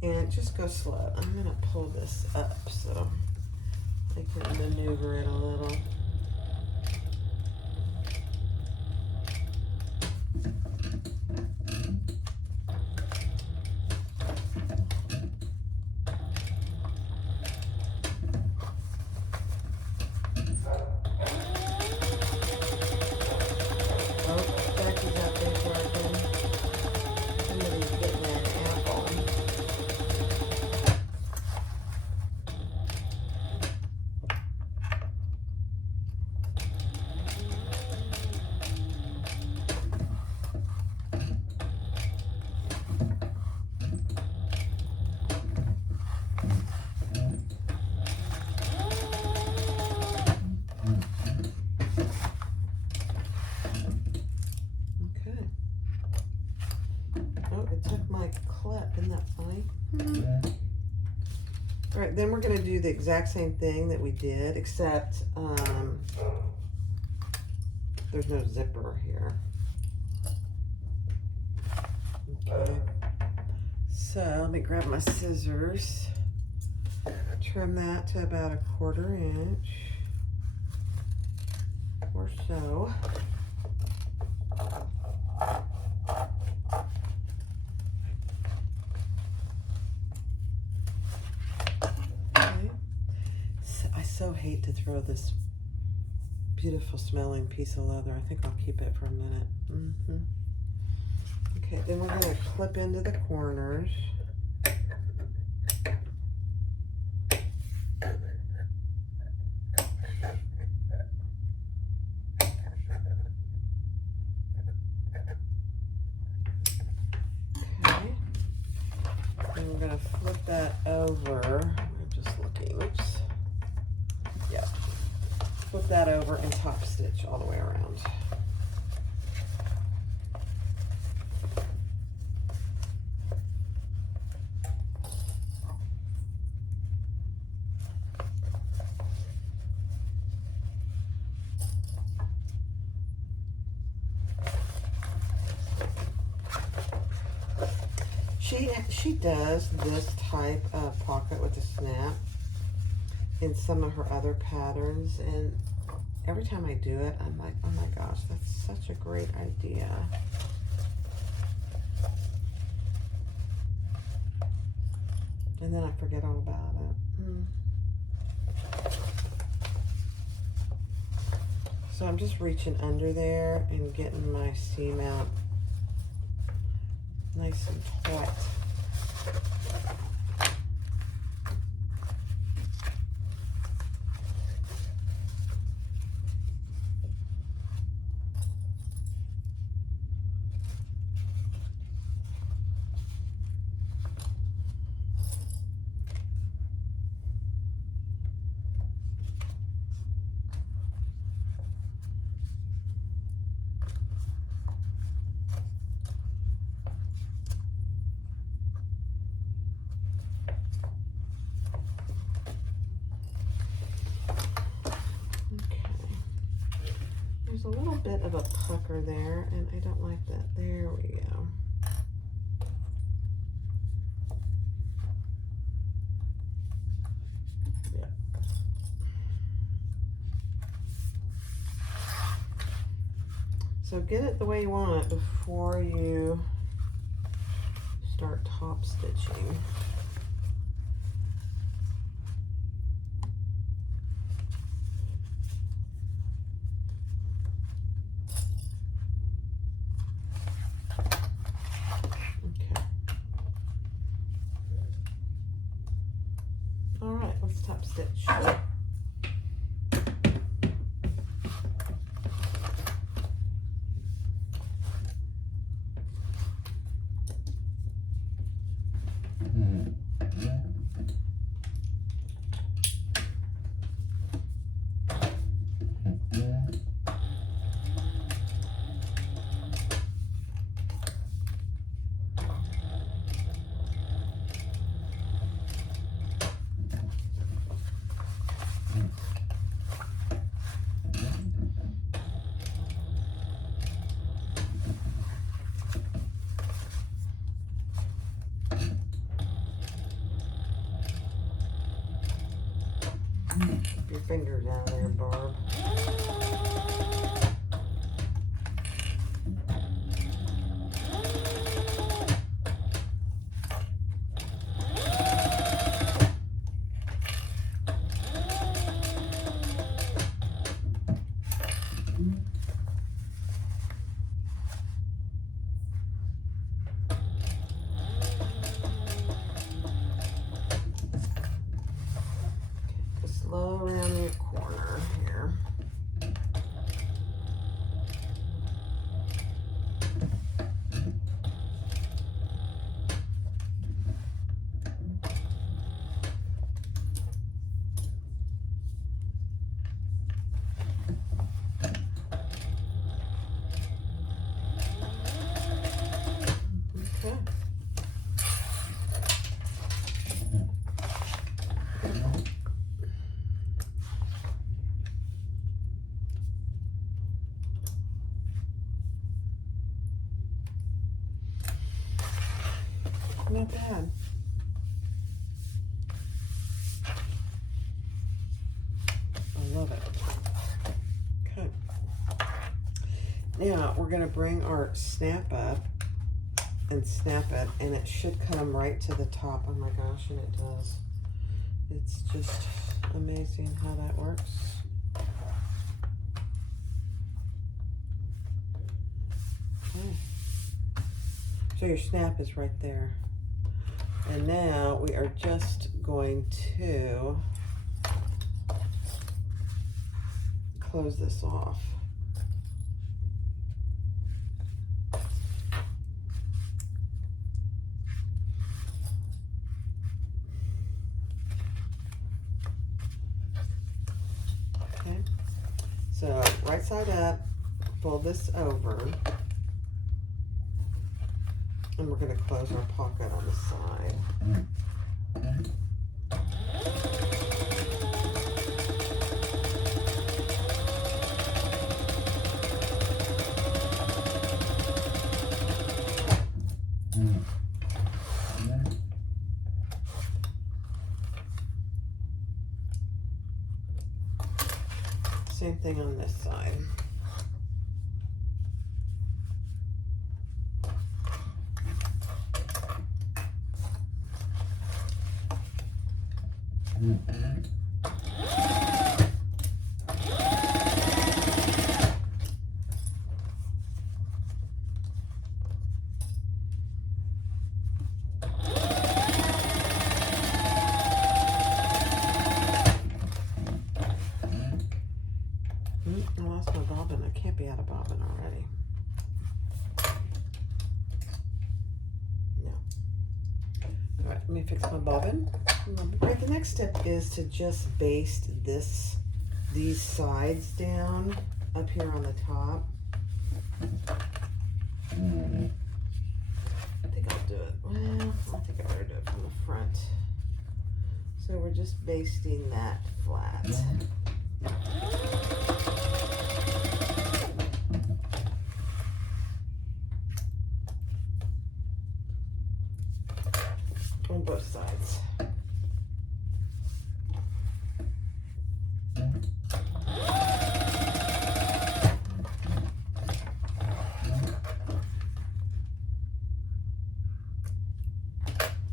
And just go slow. I'm going to pull this up so I can maneuver it a little. Isn't that funny? All right, then we're going to do the exact same thing that we did, except there's no zipper here. Okay, so let me grab my scissors, trim that to about 1/4 inch or so. So hate to throw this beautiful smelling piece of leather. I think I'll keep it for a minute. Okay, then we're going to clip into the corners. Okay, and we're going to flip that over. I'm just looking, oops. Yep. Flip that over and top stitch all the way around. She does this type of pocket with a snap in some of her other patterns, and every time I do it, I'm like, oh my gosh, that's such a great idea. And then I forget all about it. So I'm just reaching under there and getting my seam out nice and taut. There's a little bit of a pucker there, and I don't like that. There we go. Yep. So get it the way you want it before you start top stitching. Top stitch. Keep your fingers out of there, Barb. Slow around your corner here. Okay. Not bad. I love it. Okay. Now we're going to bring our snap up and snap it, and it should come right to the top. Oh my gosh, and it does. It's just amazing how that works. Okay. So your snap is right there. And now we are just going to close this off. Okay, so right side up, fold this over. And we're going to close our pocket on the side. Same thing on this side. I lost my bobbin. I can't be out of bobbin already. No. All right, let me fix my bobbin. All right, the next step is to just baste these sides down up here on the top. I think I'll do it. Well, I think I better do it from the front. So we're just basting that flat. On both sides.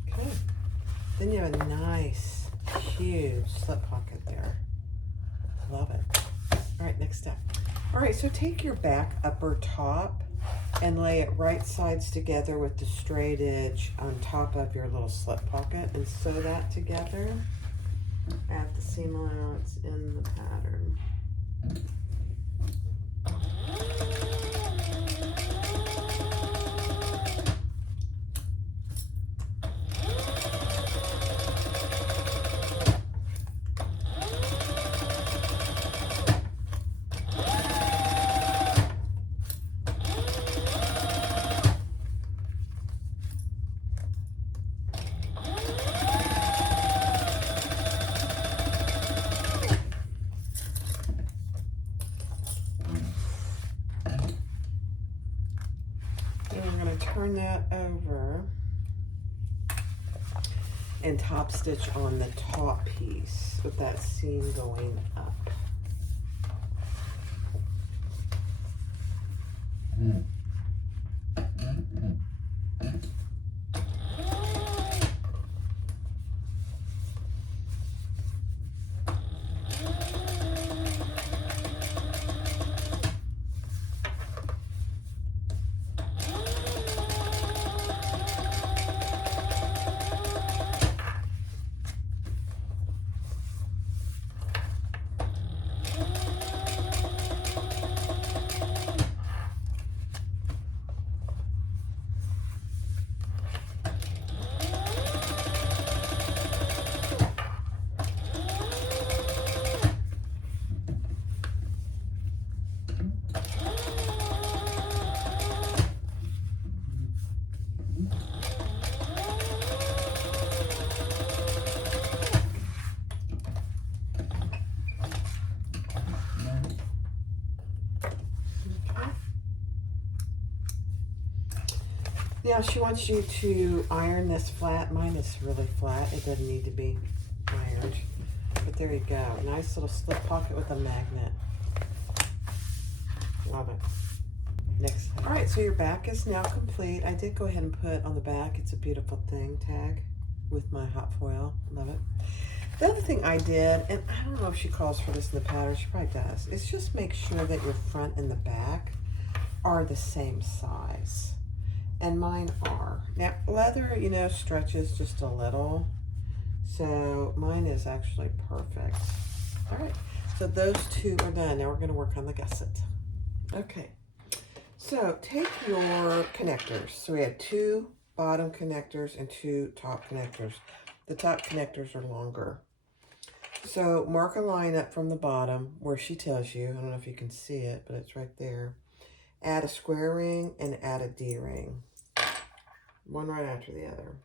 Okay. Then you have a nice, huge slip pocket there. Love it. All right, next step. All right, so take your back upper top and lay it right sides together with the straight edge on top of your little slip pocket and sew that together at the seam allowance in the pattern. Turn that over and top stitch on the top piece with that seam going up. Now she wants you to iron this flat. Mine is really flat. It doesn't need to be ironed. But there you go. Nice little slip pocket with a magnet. Love it. Next. All right, so your back is now complete. I did go ahead and put on the back, "It's a Beautiful Thing" tag with my hot foil. Love it. The other thing I did, and I don't know if she calls for this in the pattern, she probably does, is just make sure that your front and the back are the same size. And mine are. Now, leather, you know, stretches just a little. So mine is actually perfect. All right, so those two are done. Now we're gonna work on the gusset. Okay, so take your connectors. So we had 2 bottom connectors and 2 top connectors. The top connectors are longer. So mark a line up from the bottom where she tells you. I don't know if you can see it, but it's right there. Add a square ring and add a D ring. One right after the other.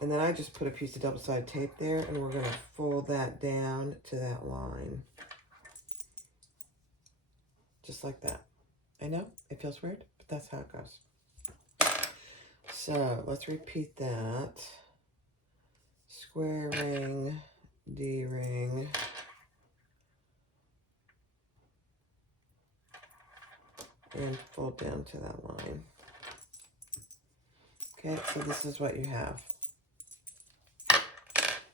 And then I just put a piece of double-sided tape there, and we're going to fold that down to that line. Just like that. I know, it feels weird, but that's how it goes. So let's repeat that. Square ring, D ring, and fold down to that line. Okay, so this is what you have.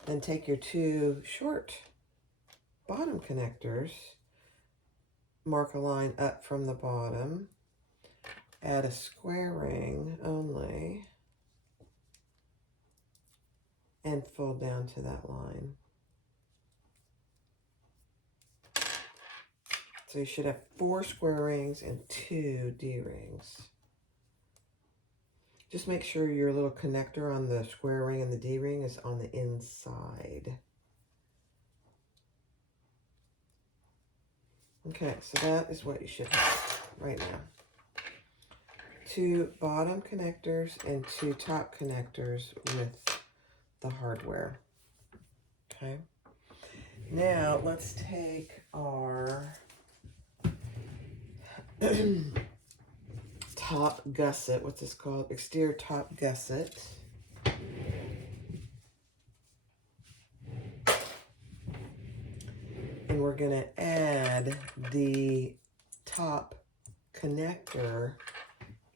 Then take your two short bottom connectors, mark a line up from the bottom, add a square ring only, and fold down to that line. So you should have 4 square rings and 2 D-rings. Just make sure your little connector on the square ring and the D-ring is on the inside. Okay, so that is what you should have right now. 2 bottom connectors and 2 top connectors with the hardware. Okay. Now let's take our top gusset. What's this called? Exterior top gusset. And we're going to add the top connector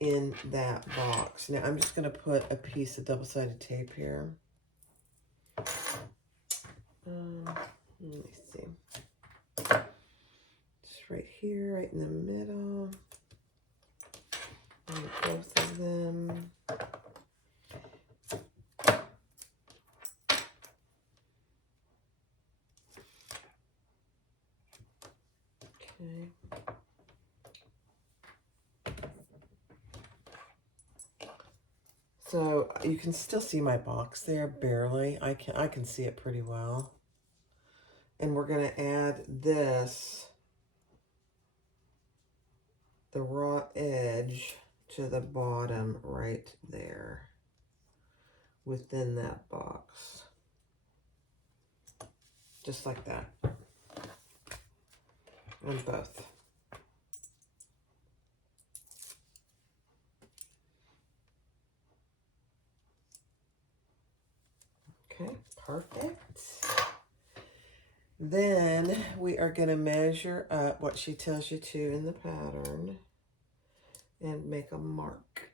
in that box. Now I'm just going to put a piece of double-sided tape here. Let me see. Just right here, right in the middle. And both of them. Okay. So you can still see my box there, barely. I can see it pretty well. And we're going to add this, the raw edge, to the bottom right there within that box. Just like that. On both. Okay, perfect. Then we are going to measure up what she tells you to in the pattern and make a mark.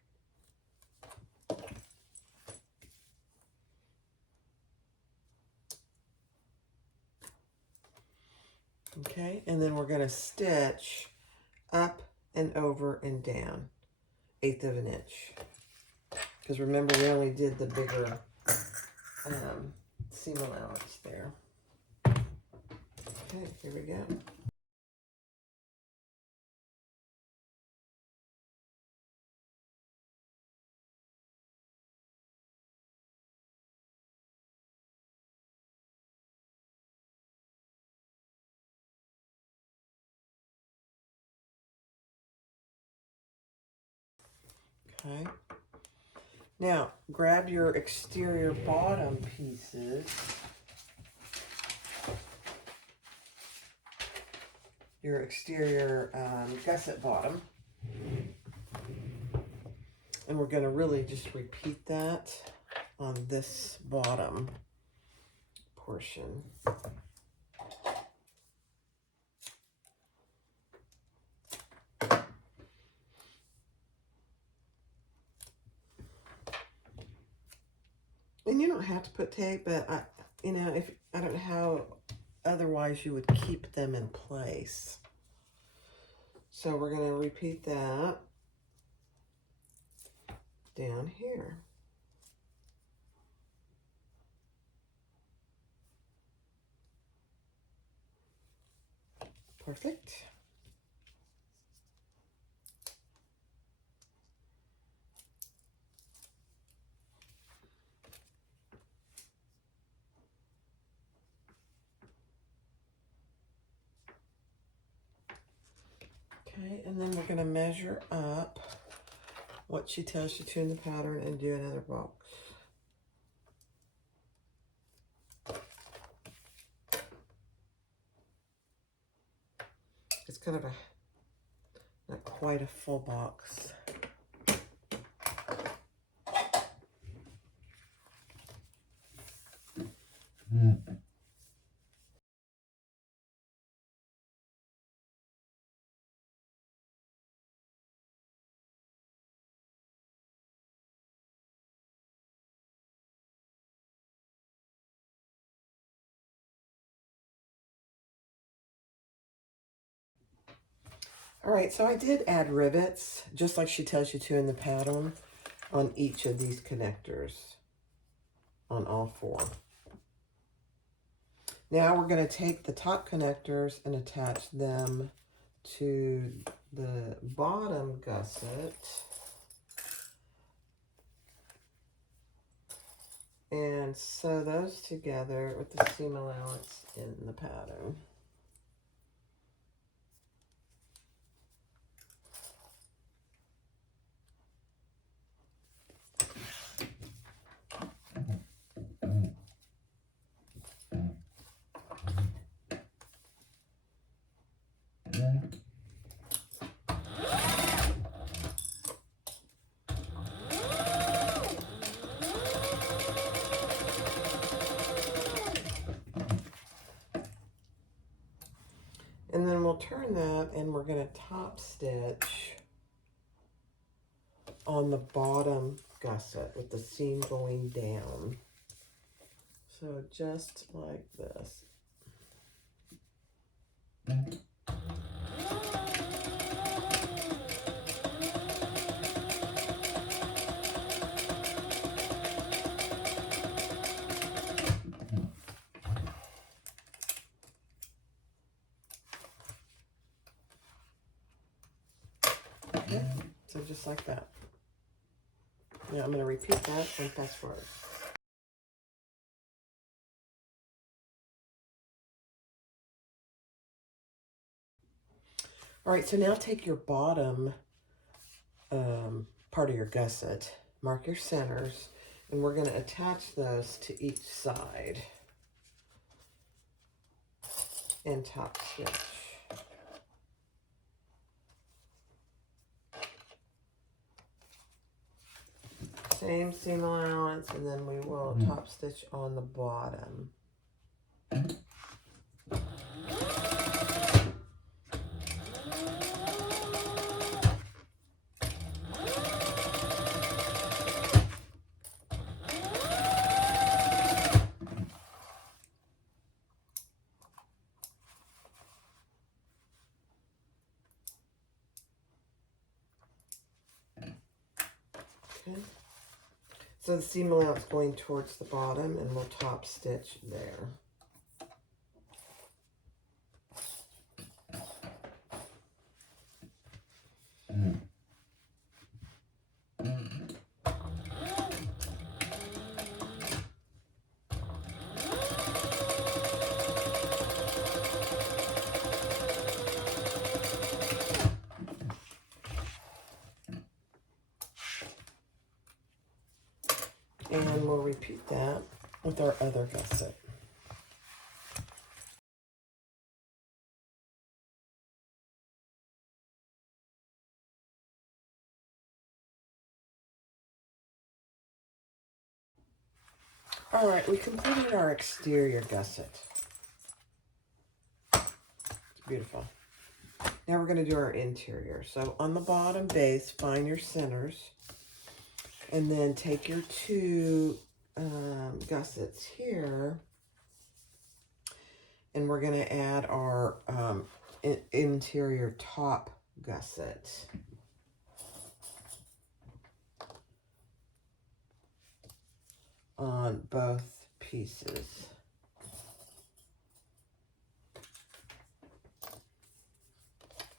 Okay, and then we're going to stitch up and over and down, 1/8 of an inch. Because remember, we only did the bigger seam allowance there. Okay, here we go. Okay. Now, grab your exterior bottom pieces. Your exterior gusset bottom. And we're going to really just repeat that on this bottom portion. And you don't have to put tape, but I don't know how otherwise you would keep them in place. So we're going to repeat that down here. Perfect. Okay, and then we're going to measure up what she tells you to in the pattern and do another box. It's kind of not quite a full box. All right, so I did add rivets, just like she tells you to in the pattern, on each of these connectors, on all 4. Now we're going to take the top connectors and attach them to the bottom gusset. And sew those together with the seam allowance in the pattern. And then we'll turn that and we're going to top stitch on the bottom gusset with the seam going down. So just like this. Okay, so just like that. Now I'm going to repeat that and fast forward. All right, so now take your bottom part of your gusset, mark your centers, and we're going to attach those to each side and top stitch. Same seam allowance, and then we will top stitch on the bottom. Okay. So the seam allowance going towards the bottom, and we'll top stitch there. And we'll repeat that with our other gusset. All right, we completed our exterior gusset. It's beautiful. Now we're going to do our interior. So on the bottom base, find your centers, and then take your 2 gussets here, and we're going to add our interior top gusset. On both pieces.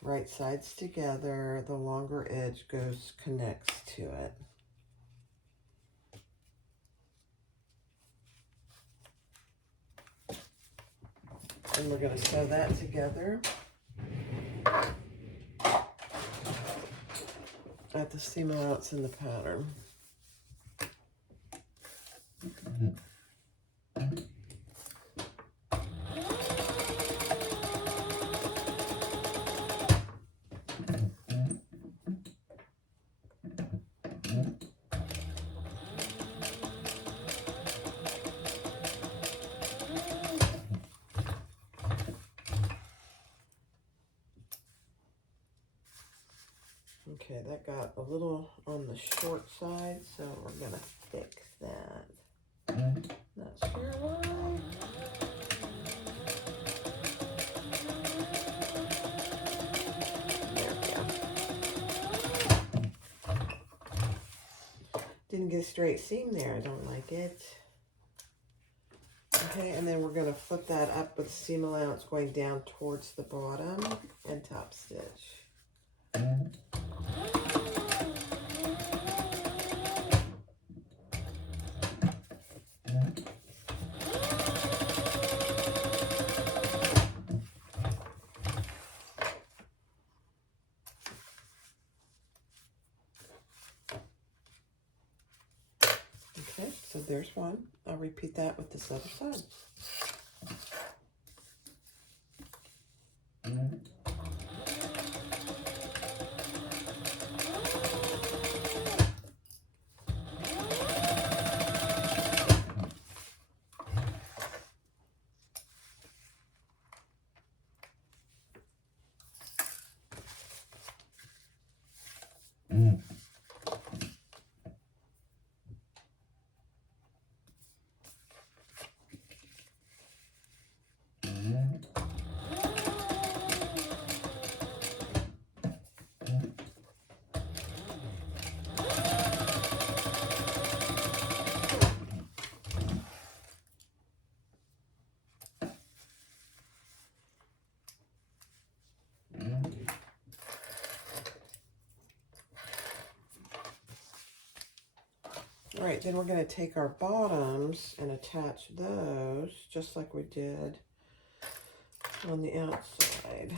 Right sides together, the longer edge connects to it. And we're going to sew that together at the seam allowance in the pattern. Okay, that got a little on the short side, so we're going to fix that. Not sure why. There. Didn't get a straight seam there. I don't like it. Okay, and then we're going to flip that up with seam allowance going down towards the bottom and top stitch. Okay, so there's one. I'll repeat that with this other side. All right, then we're going to take our bottoms and attach those just like we did on the outside.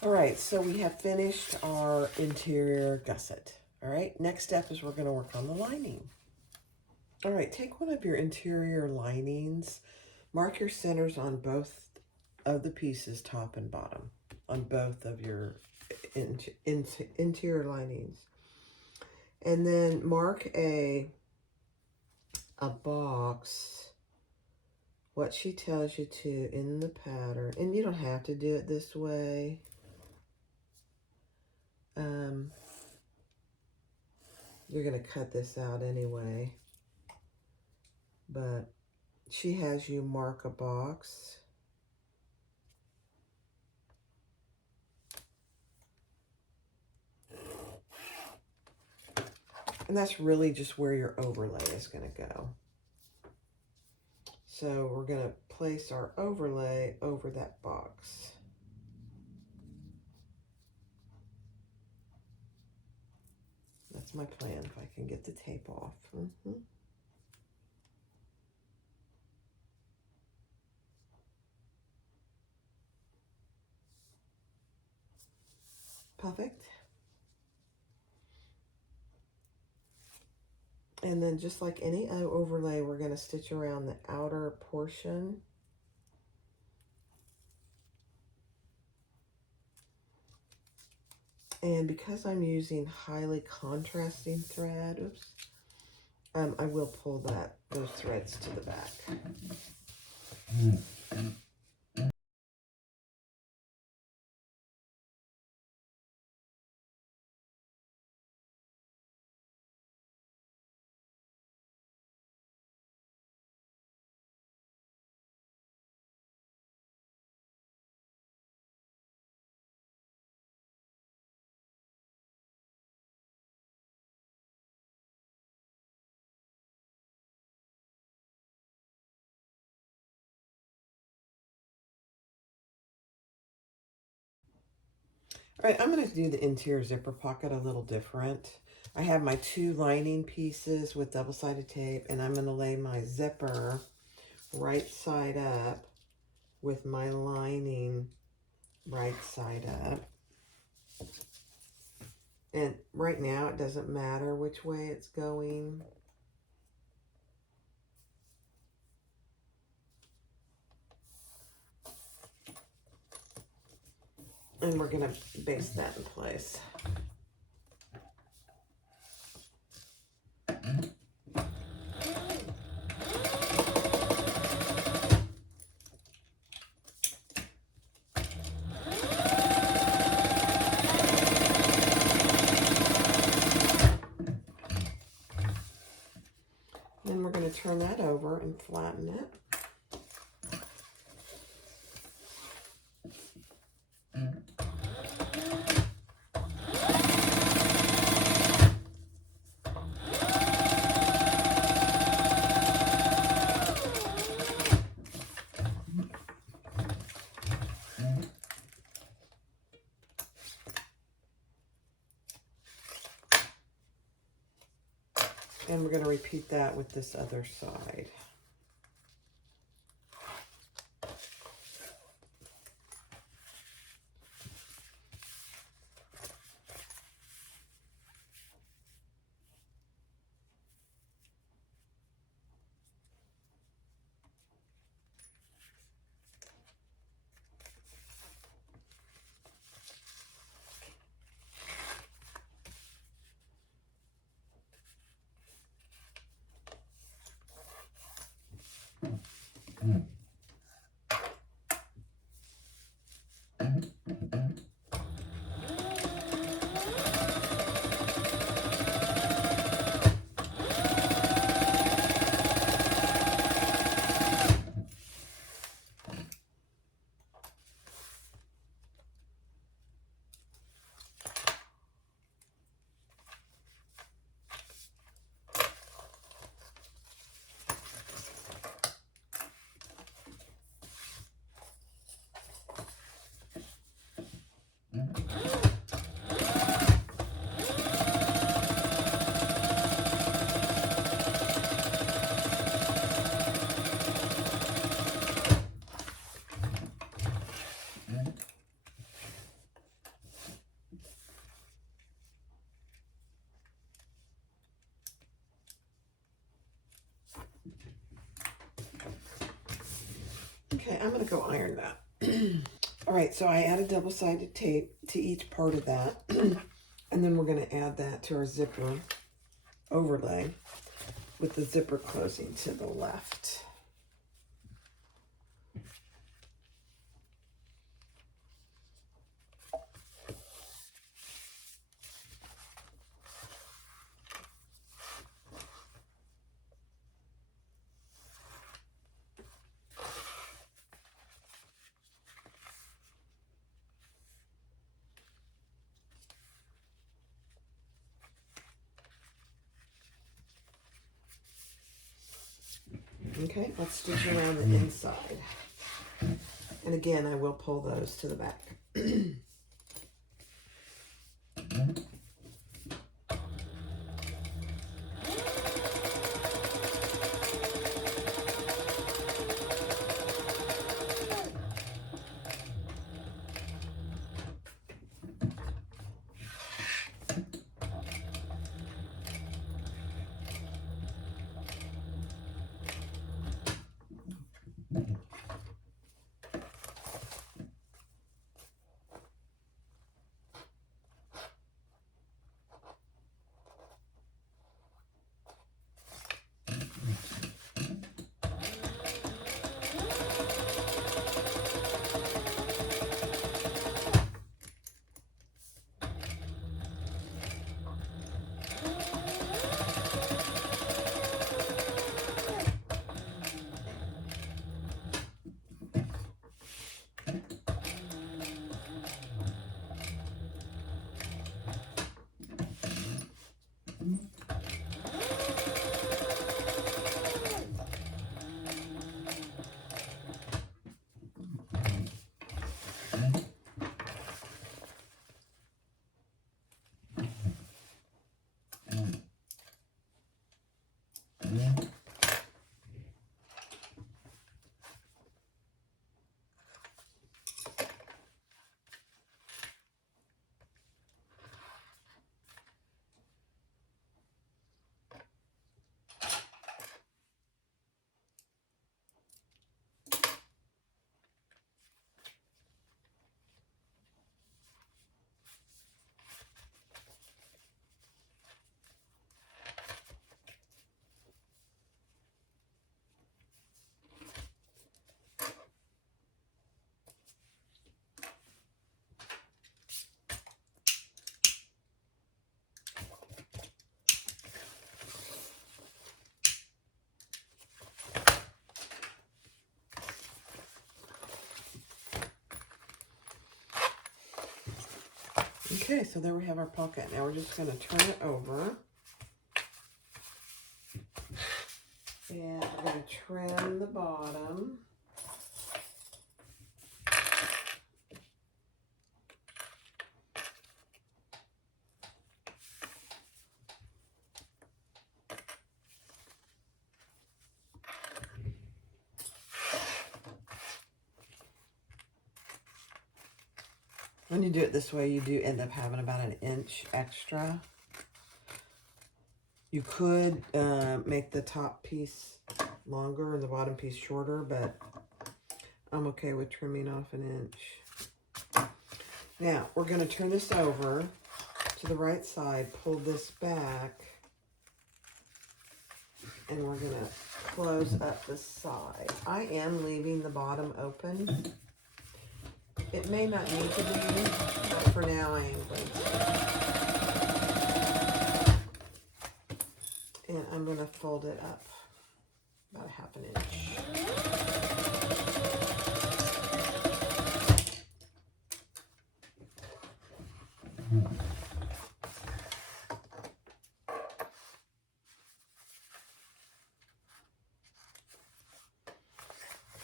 All right, so we have finished our interior gusset. All right, next step is we're going to work on the lining. All right, take one of your interior linings, mark your centers on both of the pieces, top and bottom, on both of your interior linings. And then mark a box, what she tells you to in the pattern. And you don't have to do it this way. You're going to cut this out anyway. But she has you mark a box. And that's really just where your overlay is going to go. So we're going to place our overlay over that box. That's my plan, if I can get the tape off. Perfect. And then just like any overlay, we're going to stitch around the outer portion. And because I'm using highly contrasting thread, I will pull those threads to the back. All right, I'm going to do the interior zipper pocket a little different. I have my 2 lining pieces with double-sided tape, and I'm going to lay my zipper right side up with my lining right side up. And right now, it doesn't matter which way it's going. And we're going to base that in place. Then we're going to turn that over and flatten it. And we're going to repeat that with this other side. Okay, I'm going to go iron that. All right, so I added double-sided tape to each part of that. And then we're going to add that to our zipper overlay with the zipper closing to the left. Okay, let's stitch around the inside. And again, I will pull those to the back. Okay, so there we have our pocket. Now we're just going to turn it over. And we're going to trim the bottom. When you do it this way, you do end up having about an inch extra. You could make the top piece longer and the bottom piece shorter, but I'm okay with trimming off an inch. Now, we're going to turn this over to the right side, pull this back, and we're going to close up the side. I am leaving the bottom open. It may not need to be, but for now I am going to. And I'm going to fold it up about a half an inch.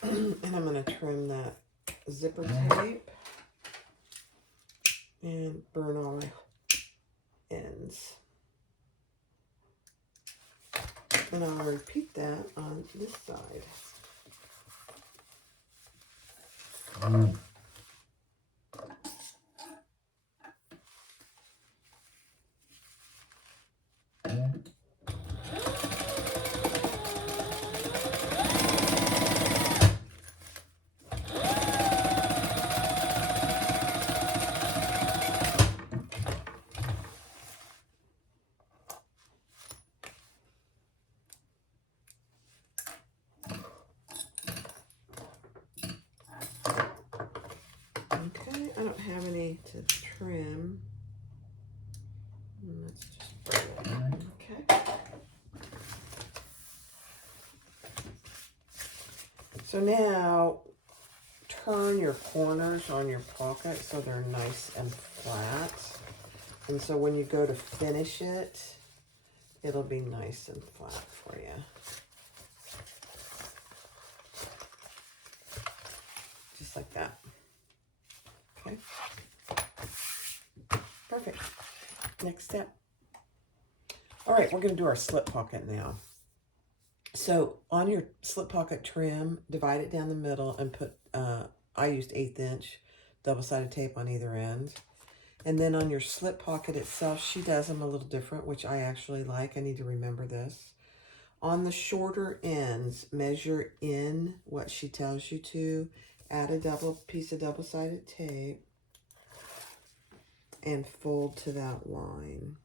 And I'm going to trim that zipper tape and burn all my ends. And I'll repeat that on this side. Okay, I don't have any to trim. Let's just burn it. Okay. So now turn your corners on your pocket so they're nice and flat. And so when you go to finish it, it'll be nice and flat for you. Just like that. Okay. Perfect. Next step. All right, we're going to do our slip pocket now. So on your slip pocket trim, divide it down the middle and put, I used 1/8 inch double-sided tape on either end. And then on your slip pocket itself, she does them a little different, which I actually like. I need to remember this. On the shorter ends, measure in what she tells you to. Add a piece of double-sided tape and fold to that line.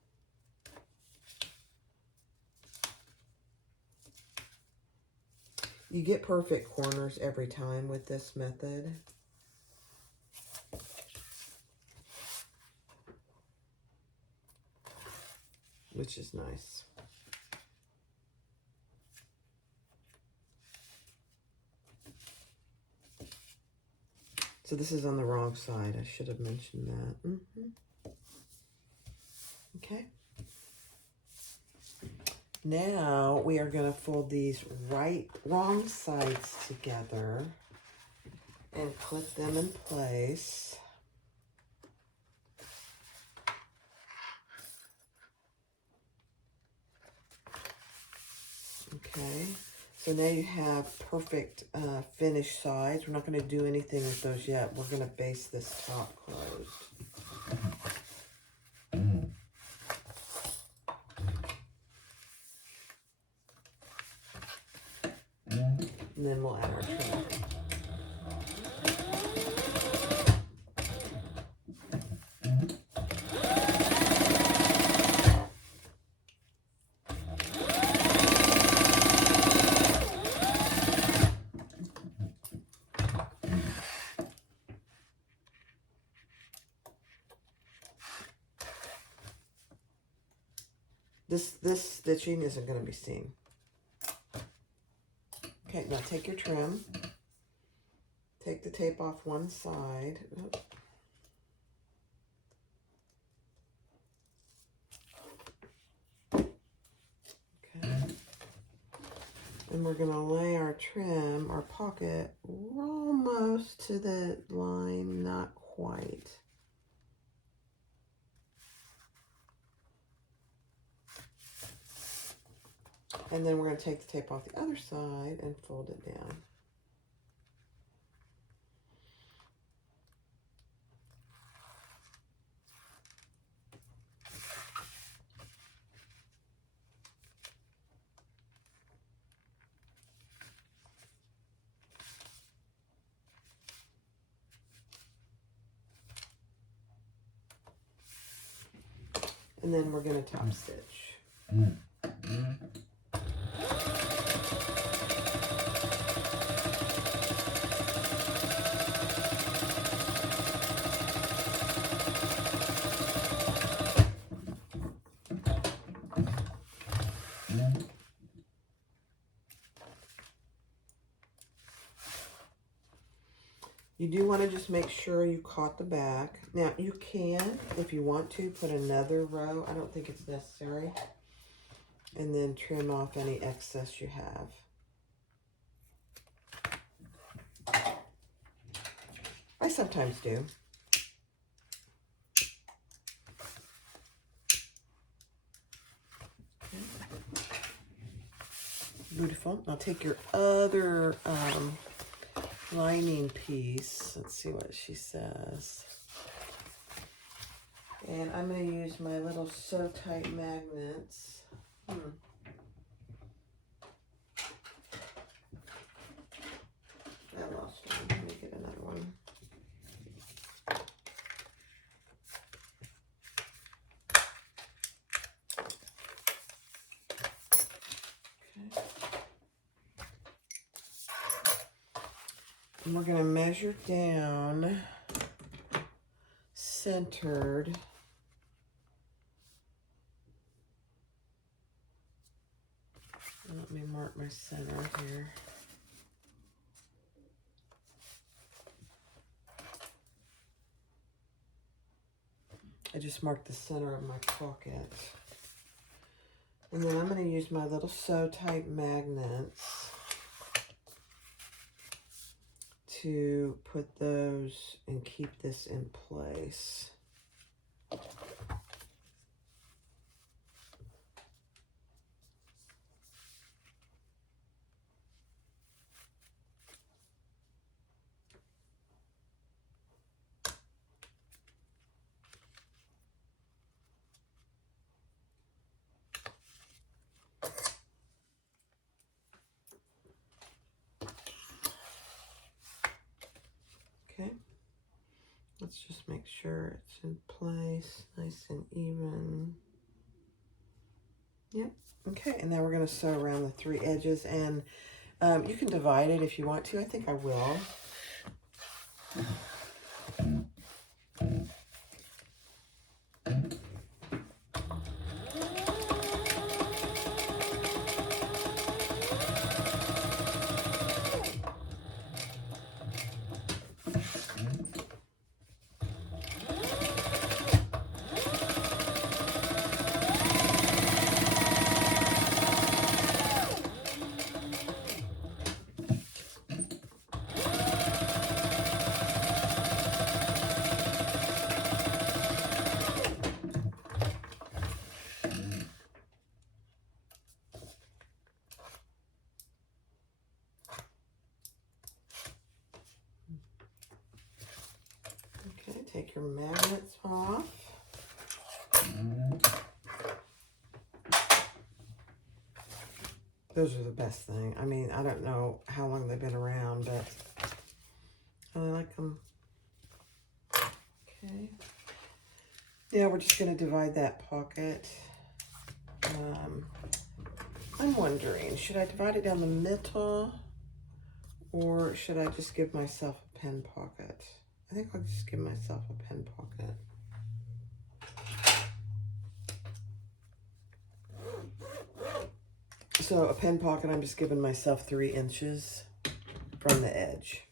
You get perfect corners every time with this method. Which is nice. So this is on the wrong side. I should have mentioned that. Okay. Now we are going to fold these wrong sides together and clip them in place. Okay, so now you have perfect finished sides. We're not going to do anything with those yet. We're going to base this top closed. And then we'll add our trim. This stitching isn't going to be seen. Okay, now take your trim. Take the tape off one side. Oops. And we're going to lay our trim, our pocket, almost to the line, not quite. And then we're going to take the tape off the other side and fold it down. And then we're going to top stitch. You do want to just make sure you caught the back. Now, you can, if you want to, put another row. I don't think it's necessary. And then trim off any excess you have. I sometimes do. Okay. Beautiful. Now take your other lining piece. Let's see what she says. And I'm going to use my little Sew Tight magnets. I lost one. Let me get another one. Okay. And we're going to measure down centered. Let me mark my center here. I just marked the center of my pocket. And then I'm going to use my little Sew Tight magnets to put those and keep this in place. Okay, let's just make sure it's in place, nice and even. Yep, okay, and now we're going to sew around the 3 edges, and you can divide it if you want to. I think I will. Take your magnets off. Those are the best thing. I mean, I don't know how long they've been around, but I like them. Okay. Now we're just going to divide that pocket. I'm wondering, should I divide it down the middle, or should I just give myself a pen pocket? I think I'll just give myself a pen pocket. So a pen pocket, I'm just giving myself 3 inches from the edge.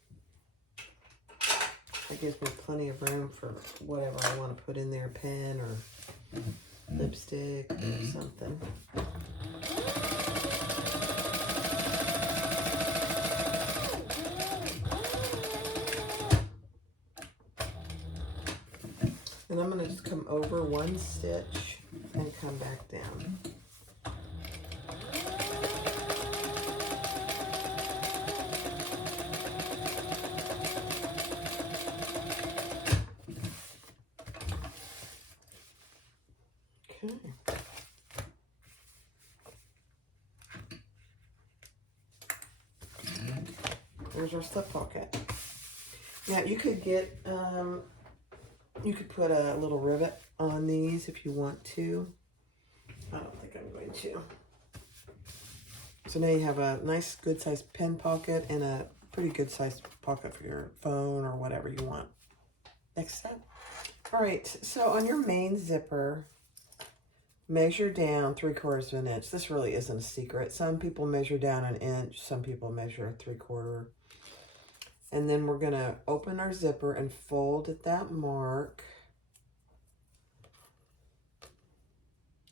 That gives me plenty of room for whatever I want to put in there, pen or lipstick or something. And I'm going to just come over one stitch and come back down. Okay. There's our slip pocket. Now you could get, you could put a little rivet on these if you want to. I don't think I'm going to. So now you have a nice good sized pen pocket and a pretty good sized pocket for your phone or whatever you want. Next step. All right, so on your main zipper, measure down 3/4 of an inch. This really isn't a secret. Some people measure down an inch, some people measure 3/4. And then we're gonna open our zipper and fold at that mark.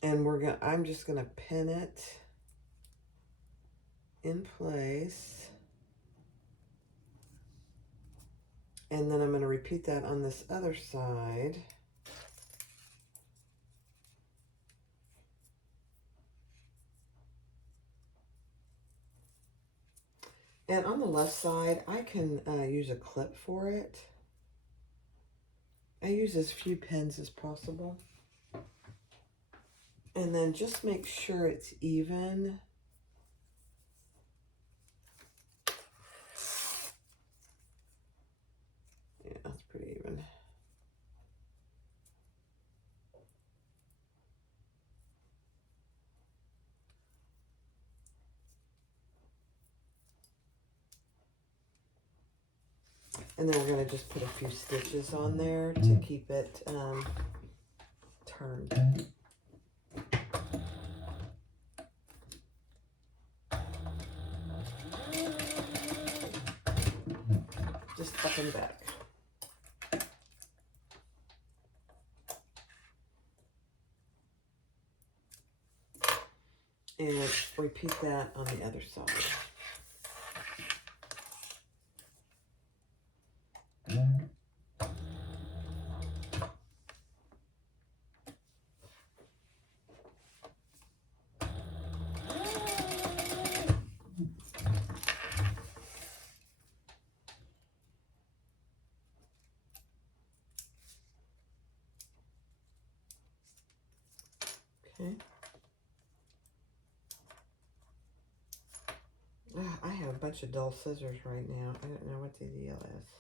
And I'm just gonna pin it in place. And then I'm gonna repeat that on this other side. And on the left side, I can use a clip for it. I use as few pins as possible. And then just make sure it's even. Yeah, that's pretty even. And then we're going to just put a few stitches on there to keep it turned. Just up and back. And repeat that on the other side. Okay. I have a bunch of dull scissors right now. I don't know what the deal is.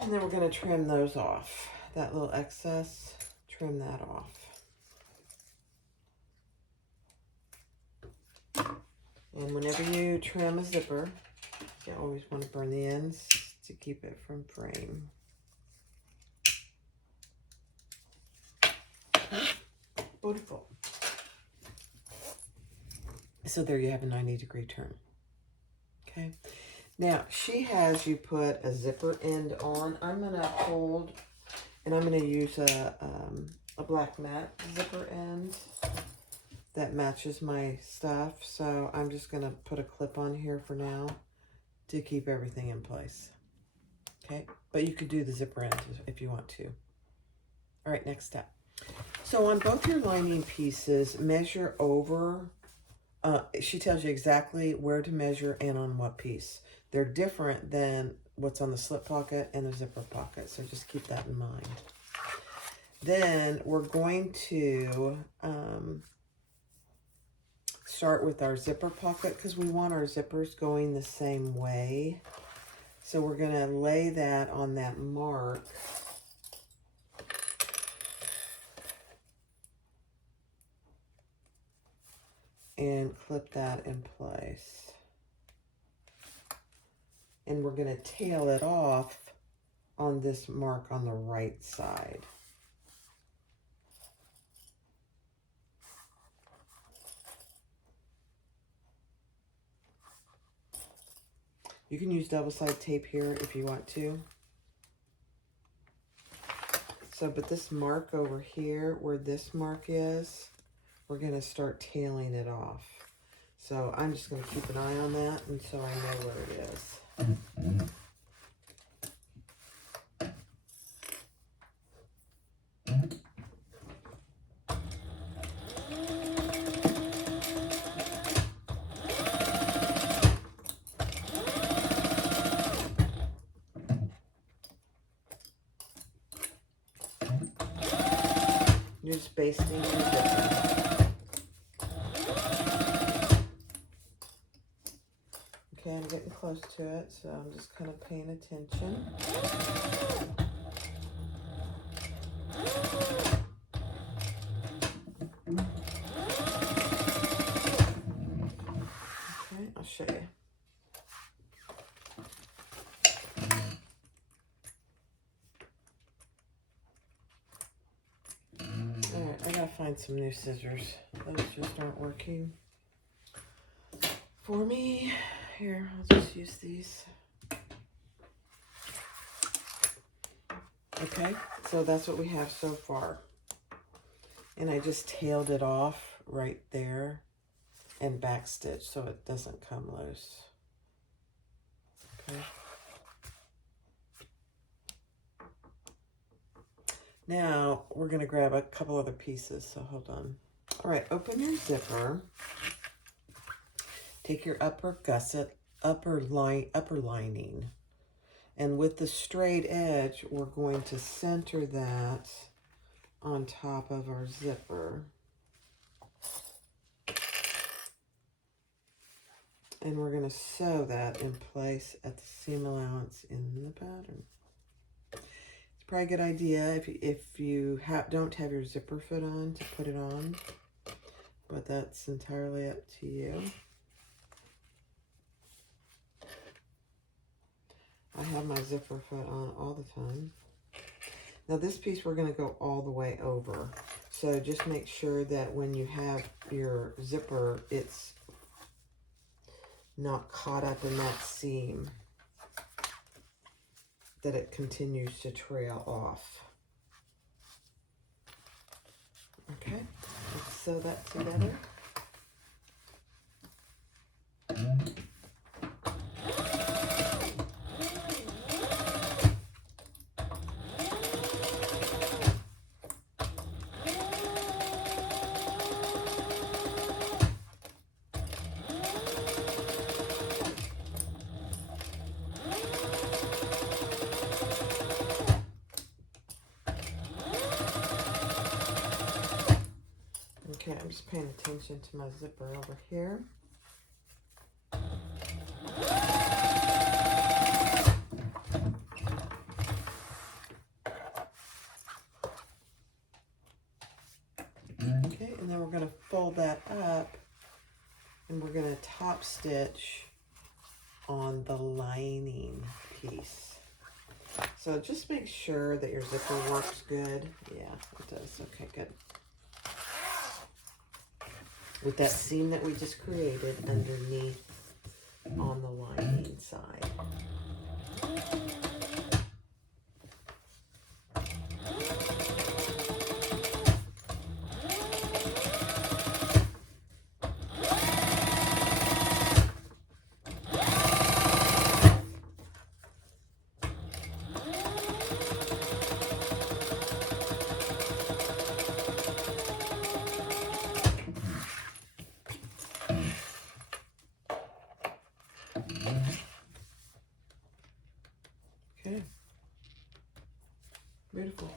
And then we're going to trim those off. That little excess, trim that off. And whenever you trim a zipper, you always want to burn the ends to keep it from fraying. Beautiful. So there you have a 90-degree turn. Okay. Now, she has you put a zipper end on. I'm going to hold, and I'm going to use a black matte zipper end that matches my stuff. So I'm just going to put a clip on here for now to keep everything in place. Okay. But you could do the zipper end if you want to. All right, next step. So on both your lining pieces, measure over. She tells you exactly where to measure and on what piece. They're different than what's on the slip pocket and the zipper pocket, so just keep that in mind. Then we're going to start with our zipper pocket because we want our zippers going the same way. So we're going to lay that on that mark. And clip that in place. And we're going to tail it off on this mark on the right side. You can use double-sided tape here if you want to. So, but this mark over here, where this mark is, we're going to start tailing it off. So I'm just going to keep an eye on that until I know where it is. you're just basting your zipper. Okay, I'm getting close to it, so I'm just kind of paying attention. Okay, I'll show you. Alright, I gotta find some new scissors. Those just aren't working for me. Here, I'll just use these. Okay, so that's what we have so far. And I just tailed it off right there and back stitch so it doesn't come loose. Okay. Now we're gonna grab a couple other pieces, so hold on. All right, open your zipper. Take your upper gusset, upper lining, and with the straight edge, we're going to center that on top of our zipper. And we're going to sew that in place at the seam allowance in the pattern. It's probably a good idea if you don't have your zipper foot on to put it on, but that's entirely up to you. I have my zipper foot on all the time. Now this piece we're going to go all the way over. So just make sure that when you have your zipper, it's not caught up in that seam, that it continues to trail off. Okay, let's sew that together. Okay, I'm just paying attention to my zipper over here. Okay, and then we're going to fold that up and we're going to top stitch on the lining piece. So just make sure that your zipper works good. Yeah, it does. Okay, good. With that seam that we just created underneath on the lining side. Okay, beautiful.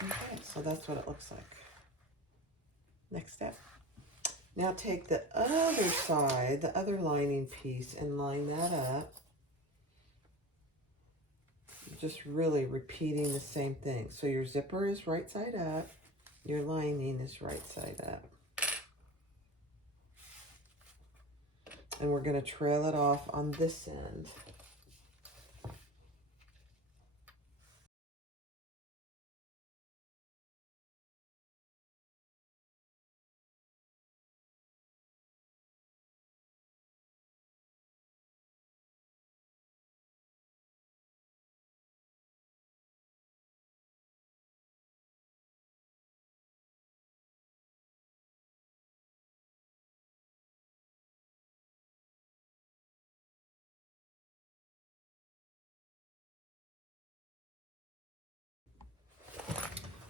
Okay, so that's what it looks like. Next step. Now take the other side, the other lining piece, and line that up. Just really repeating the same thing. So your zipper is right side up, your lining is right side up. And we're going to trail it off on this end.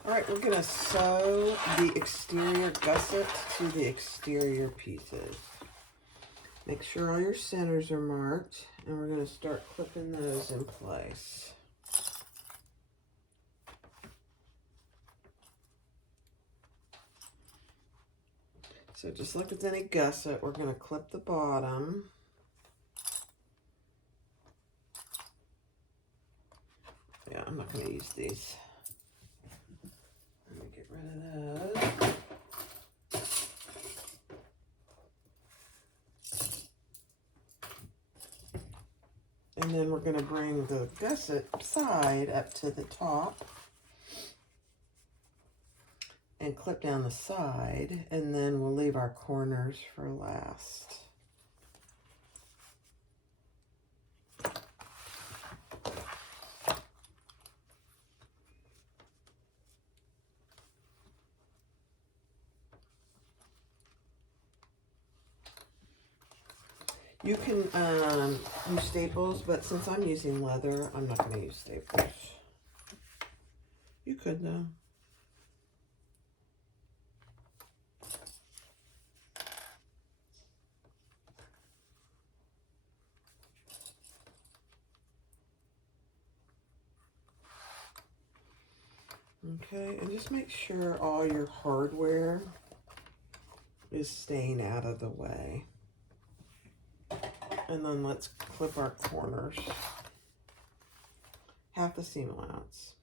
All right, we're going to sew the exterior gusset to the exterior pieces. Make sure all your centers are marked, and we're going to start clipping those in place. So just like with any gusset, we're going to clip the bottom. Yeah, I'm not going to use these. Let me get rid of those. And then we're going to bring the gusset side up to the top and clip down the side, and then we'll leave our corners for last. You can use staples, but since I'm using leather, I'm not going to use staples. You could though. Okay, and just make sure all your hardware is staying out of the way. And then let's clip our corners. Half the seam allowance.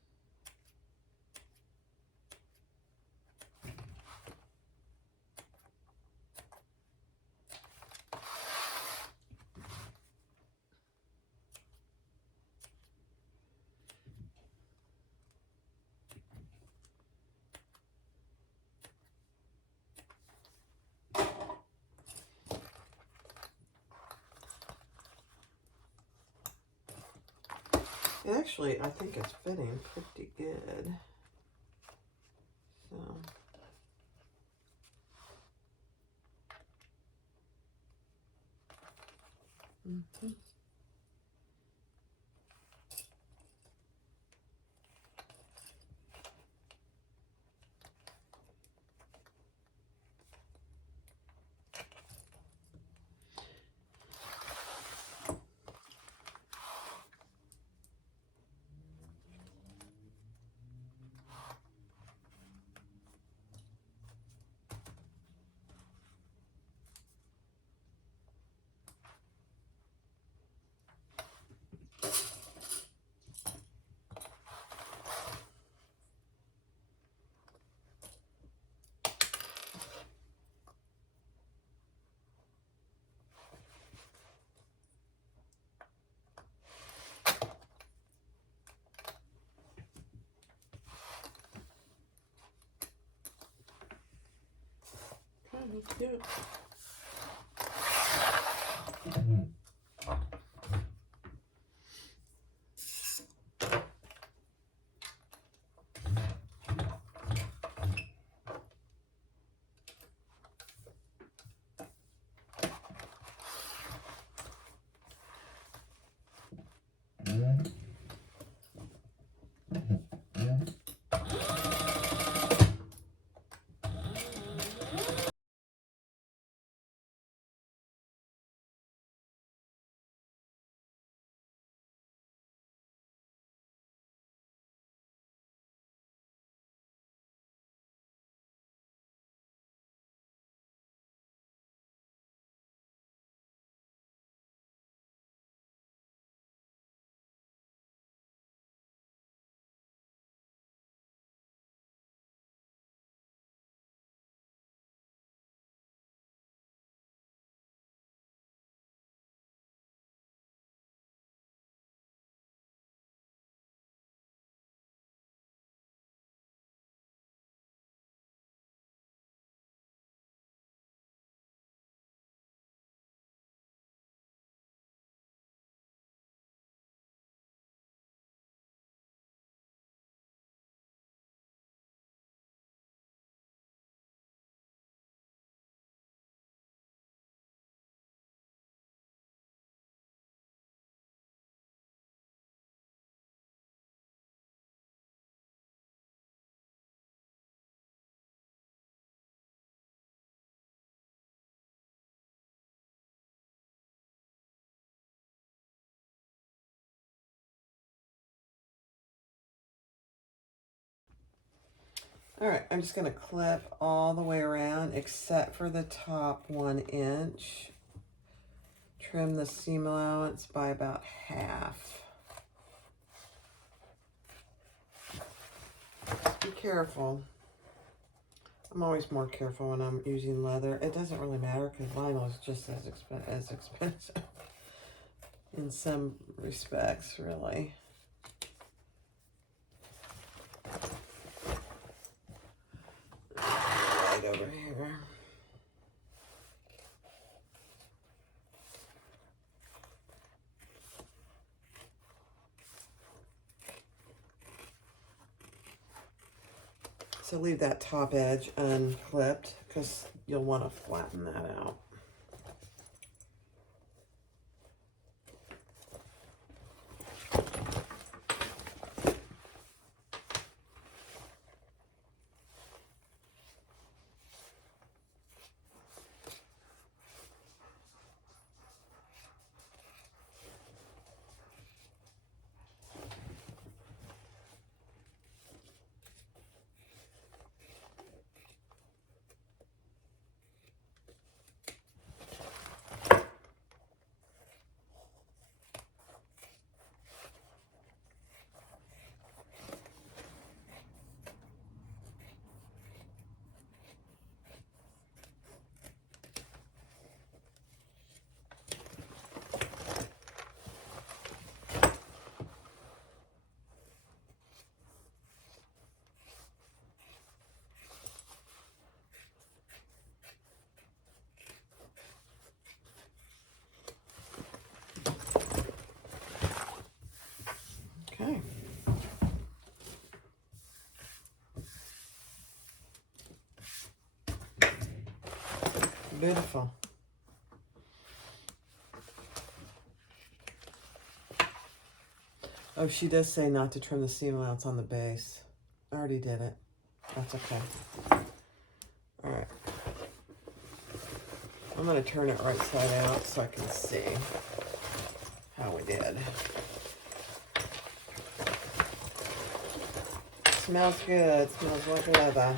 And actually, I think it's fitting pretty good. So. Mm-hmm. Let's do it. All right, I'm just gonna clip all the way around except for the top 1 inch. Trim the seam allowance by about half. Be careful. I'm always more careful when I'm using leather. It doesn't really matter because vinyl is just as expensive in some respects, really. Right over here. So leave that top edge unclipped because you'll want to flatten that out. Okay. Beautiful. Oh, she does say not to trim the seam allowance on the base. I already did it. That's okay. All right. I'm going to turn it right side out so I can see how we did. Smells good. Smells like leather.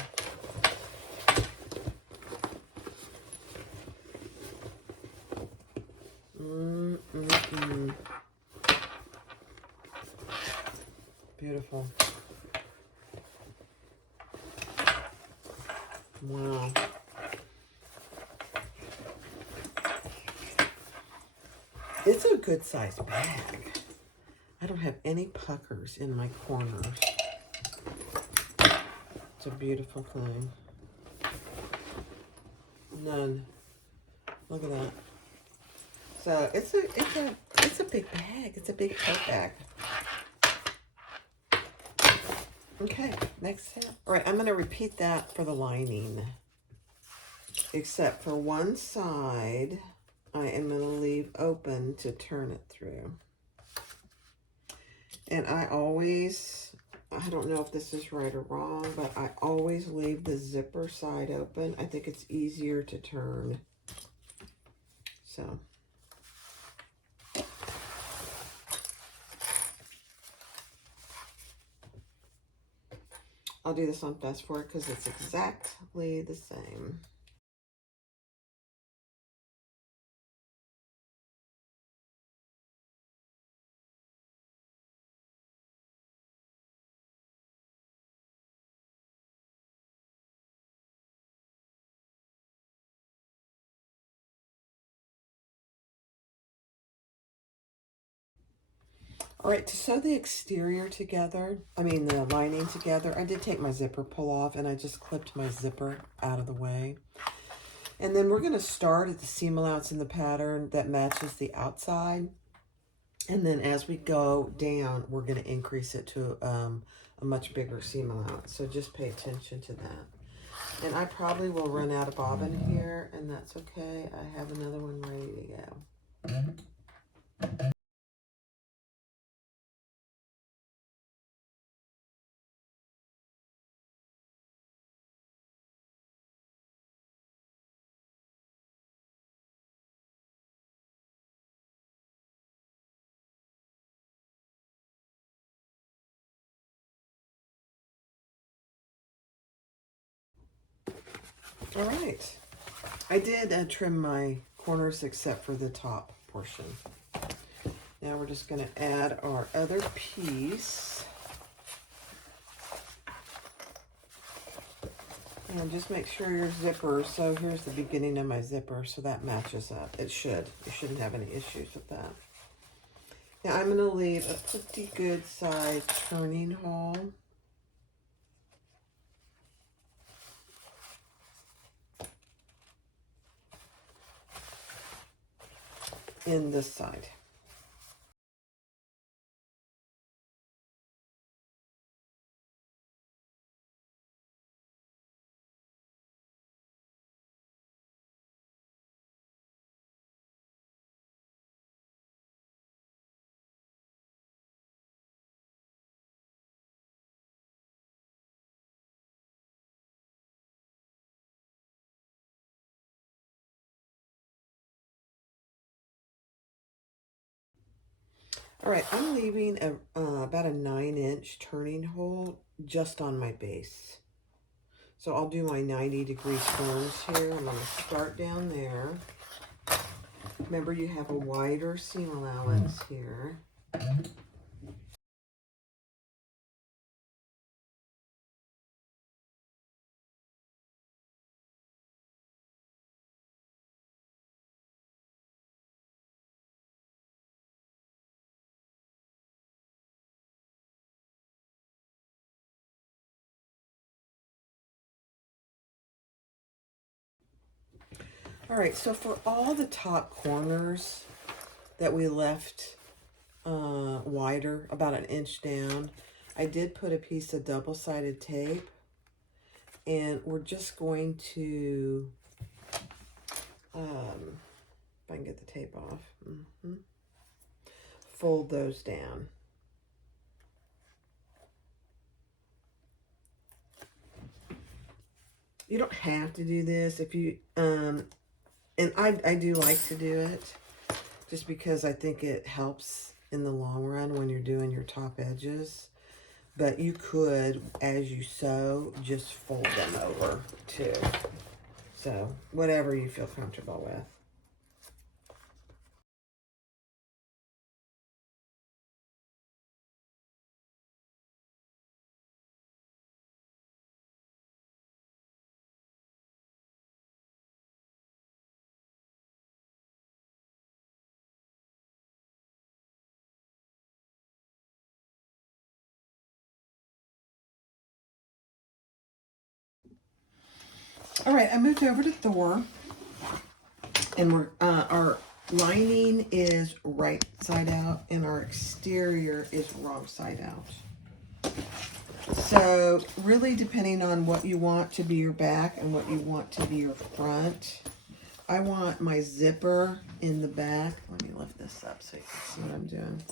Beautiful. Wow. It's a good sized bag. I don't have any puckers in my corners. It's a beautiful thing. None. Look at that. So it's a big bag. It's a big tote bag. Okay, next step. All right, I'm going to repeat that for the lining. Except for one side, I am going to leave open to turn it through. And I don't know if this is right or wrong, but I always leave the zipper side open. I think it's easier to turn. So. I'll do this on fast forward because it's exactly the same. All right, to sew the exterior together, the lining together, I did take my zipper pull off and I just clipped my zipper out of the way. And then we're going to start at the seam allowance in the pattern that matches the outside. And then as we go down, we're going to increase it to a much bigger seam allowance. So just pay attention to that. And I probably will run out of bobbin here, and that's okay. I have another one ready to go. All right. I did trim my corners except for the top portion. Now we're just going to add our other piece. And just make sure your zipper, so here's the beginning of my zipper, so that matches up. It should. You shouldn't have any issues with that. Now I'm going to leave a pretty good size turning hole. In this side. All right, I'm leaving about a 9-inch turning hole just on my base. So I'll do my 90-degree turns here. I'm going to start down there. Remember, you have a wider seam allowance here. All right, so for all the top corners that we left wider, about an inch down, I did put a piece of double-sided tape, and we're just going to, if I can get the tape off, fold those down. You don't have to do this if you, and I do like to do it just because I think it helps in the long run when you're doing your top edges. But you could, as you sew, just fold them over too. So whatever you feel comfortable with. All right, I moved over to Thor, and we're our lining is right side out, and our exterior is wrong side out. So really, depending on what you want to be your back and what you want to be your front, I want my zipper in the back. Let me lift this up so you can see what I'm doing.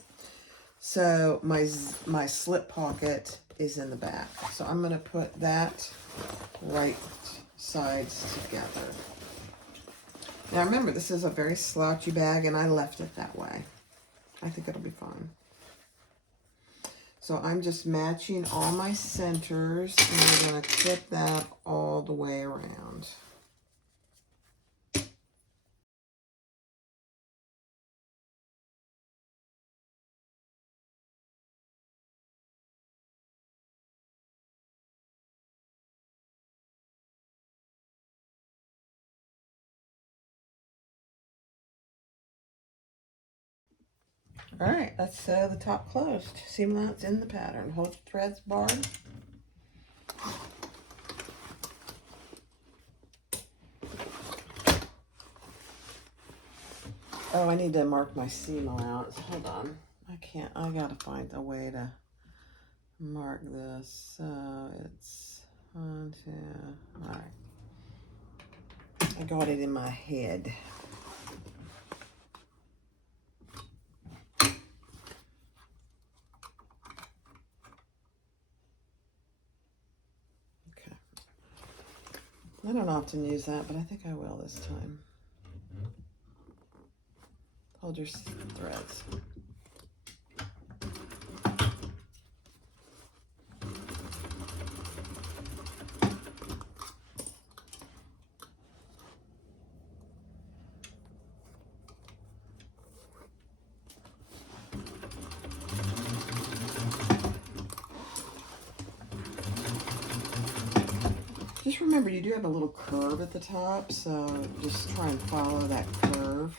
So my slip pocket is in the back. So I'm going to put that right sides together. Now remember, this is a very slouchy bag, and I left it that way. I think it'll be fine. So I'm just matching all my centers, and we're going to clip that all the way around. All right, let's sew the top closed. Seam allowance in the pattern. Hold threads barred. Oh, I need to mark my seam allowance. Hold on. I gotta find a way to mark this. So it's 1, 2, all right. I got it in my head. Okay. I don't often use that, but I think I will this time. Hold your threads. Just remember, you do have a little curve at the top, so just try and follow that curve.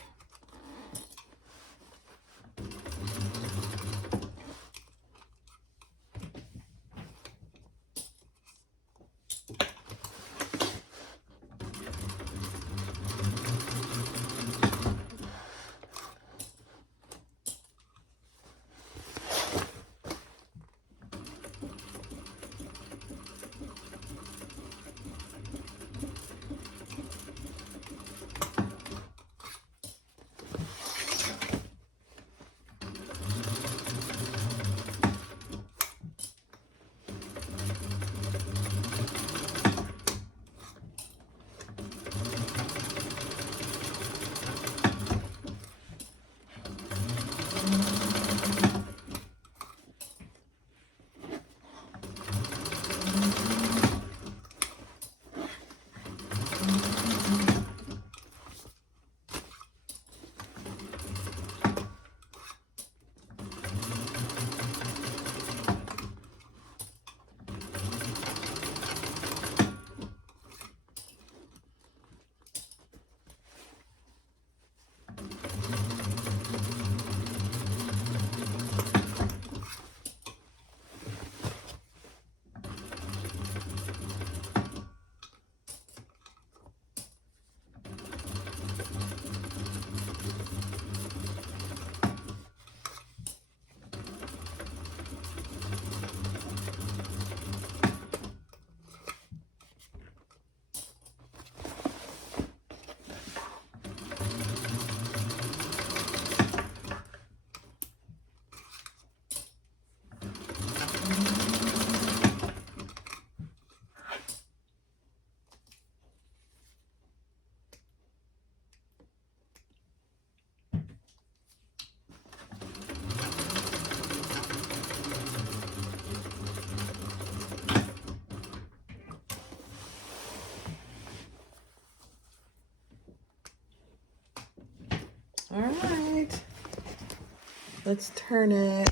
All right, let's turn it.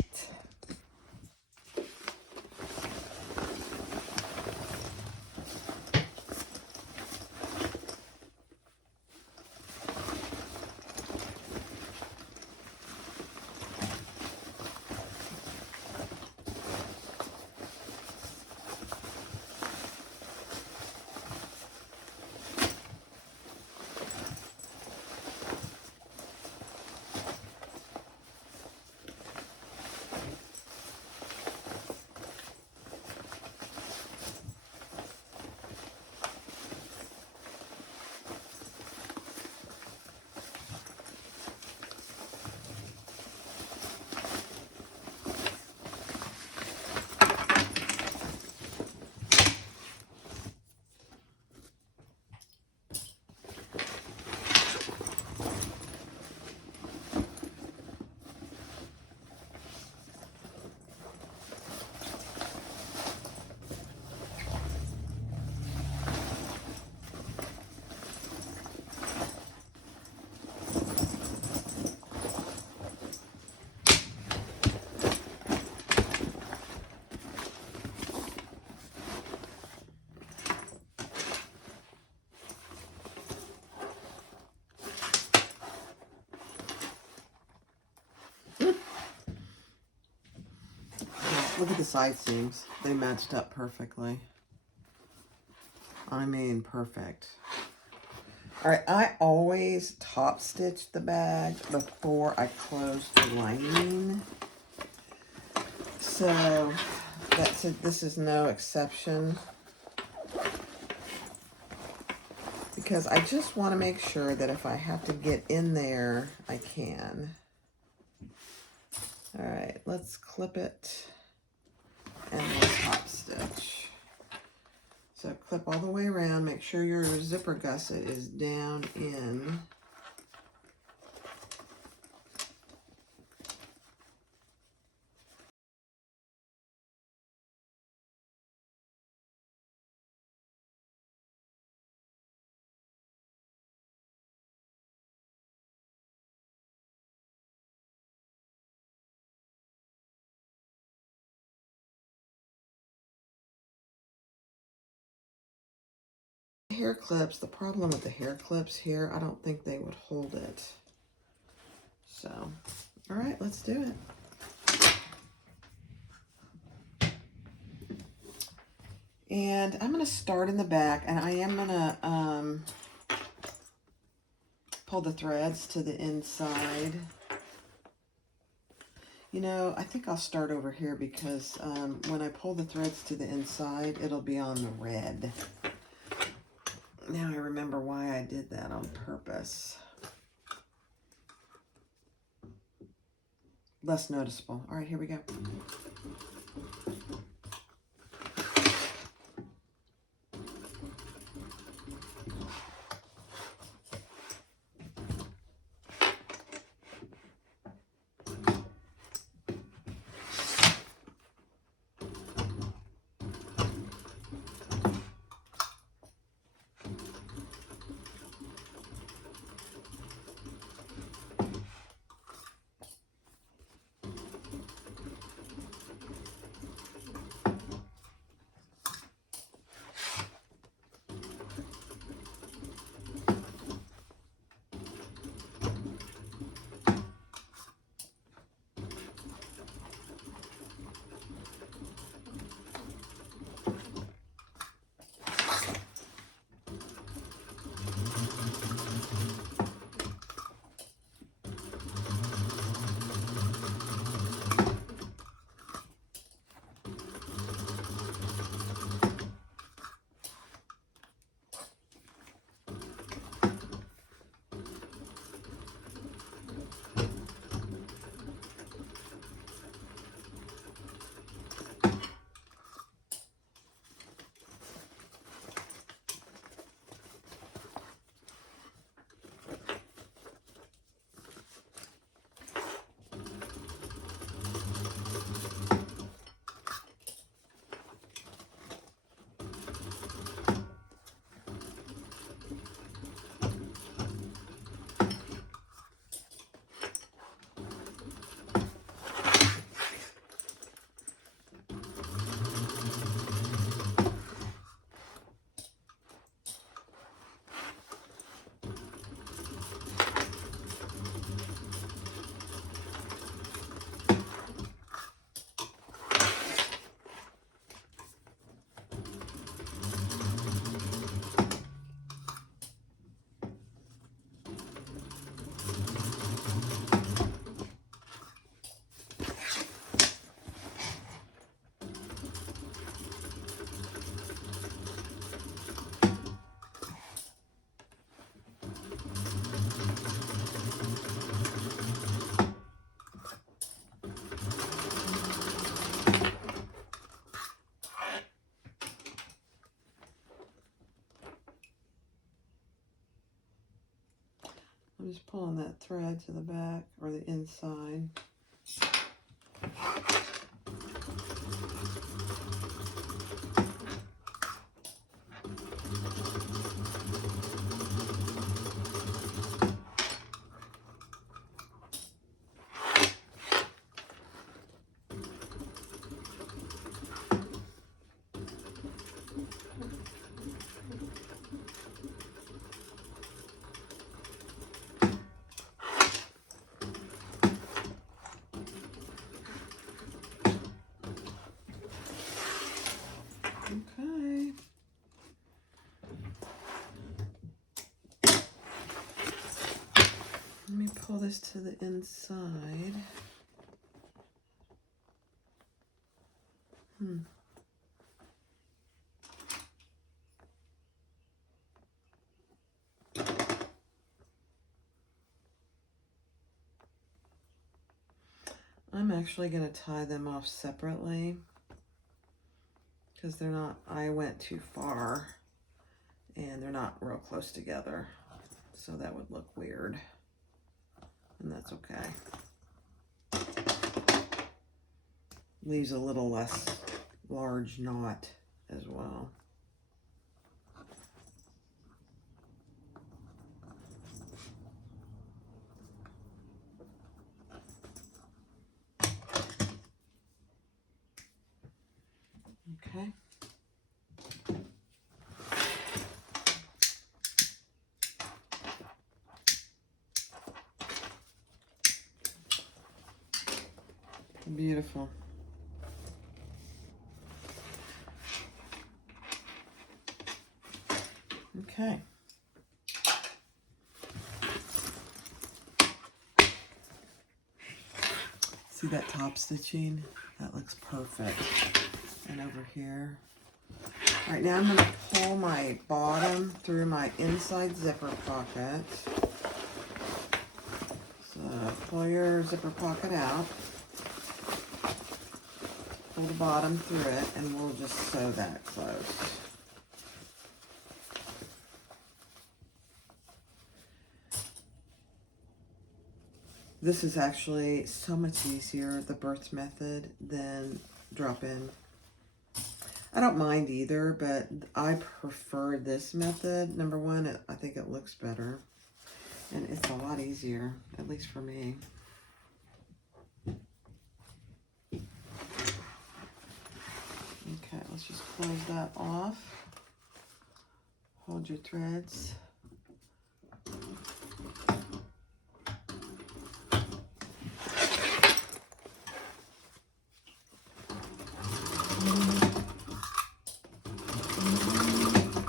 Look at the side seams. They matched up perfectly. I mean, perfect. All right, I always top stitch the bag before I close the lining. So this is no exception. Because I just want to make sure that if I have to get in there, I can. All right, let's clip it. And we'll top stitch. So clip all the way around. Make sure your zipper gusset is down in. hair clips, the problem with the hair clips here, I don't think they would hold it. So, all right, let's do it. And I'm going to start in the back, and I am going to pull the threads to the inside. You know, I think I'll start over here because when I pull the threads to the inside, it'll be on the red. Now I remember why I did that on purpose. Less noticeable. All right, here we go. I'm just pulling that thread to the back or the inside. Okay. Let me pull this to the inside. I'm actually going to tie them off separately because they're not, I went too far and they're not real close together. So that would look weird, and that's okay. Leaves a little less large knot as well. Okay. Beautiful. Okay. See that top stitching? That looks perfect. And over here. All right, now I'm going to pull my bottom through my inside zipper pocket. So pull your zipper pocket out. Pull the bottom through it, and we'll just sew that closed. This is actually so much easier, the birth method, than drop-in. I don't mind either, but I prefer this method. Number one, I think it looks better. And it's a lot easier, at least for me. Okay, let's just close that off. Hold your threads.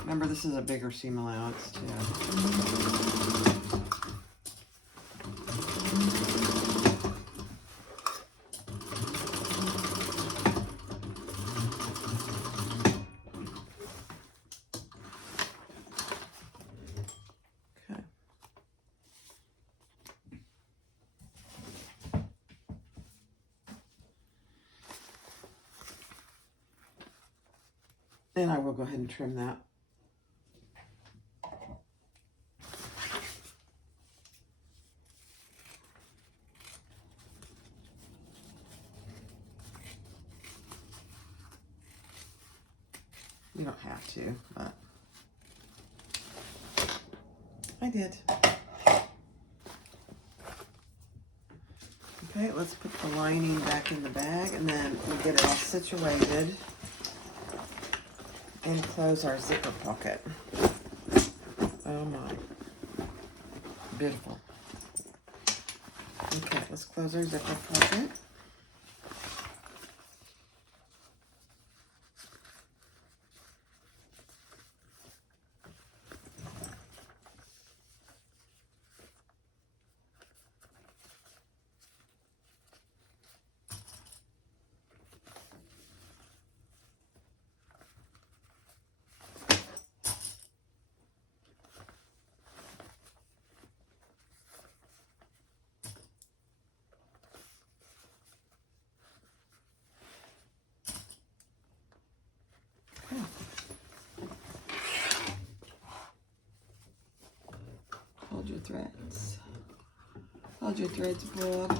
Remember, this is a bigger seam allowance too. Okay. And I will go ahead and trim that. You don't have to, but I did. Okay, let's put the lining back in the bag, and then we'll get it all situated and close our zipper pocket. Oh my. Beautiful. Okay, let's close our zipper pocket. Hold your threads. Hold your threads broad.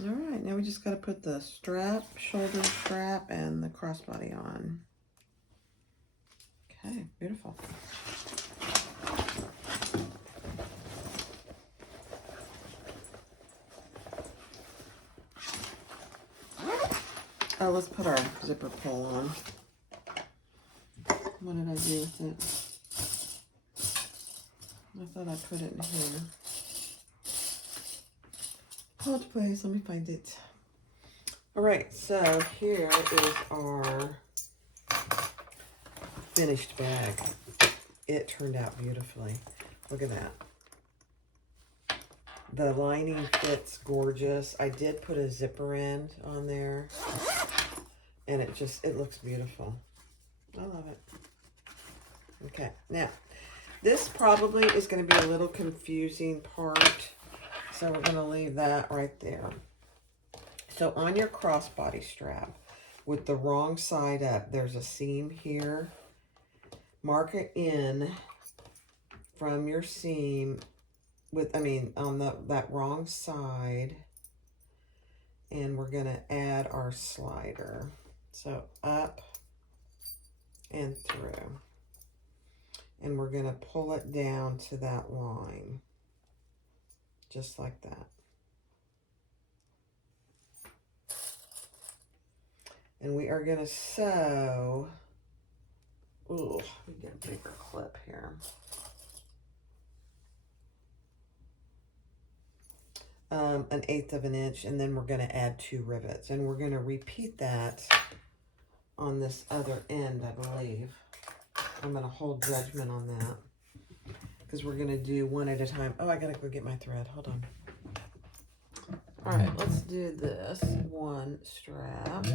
All right, now we just got to put the strap, shoulder strap, and the crossbody on. Okay, beautiful. Oh, let's put our zipper pull on. What did I do with it? I thought I put it in here. Hold please, let me find it. All right, so here is our finished bag. It turned out beautifully. Look at that. The lining fits gorgeous. I did put a zipper end on there, and it looks beautiful. I love it. Okay, now this probably is going to be a little confusing part, so we're going to leave that right there. So on your crossbody strap, with the wrong side up, there's a seam here. Mark it in from your seam on that wrong side, and we're going to add our slider. So up and through. And we're going to pull it down to that line, just like that. And we are going to sew, ooh, let me get a bigger clip here. An 1/8 of an inch, and then we're going to add 2 rivets. And we're going to repeat that on this other end, I believe. I'm going to hold judgment on that because we're going to do one at a time. Oh, I got to go get my thread. Hold on. All right, let's do this one strap.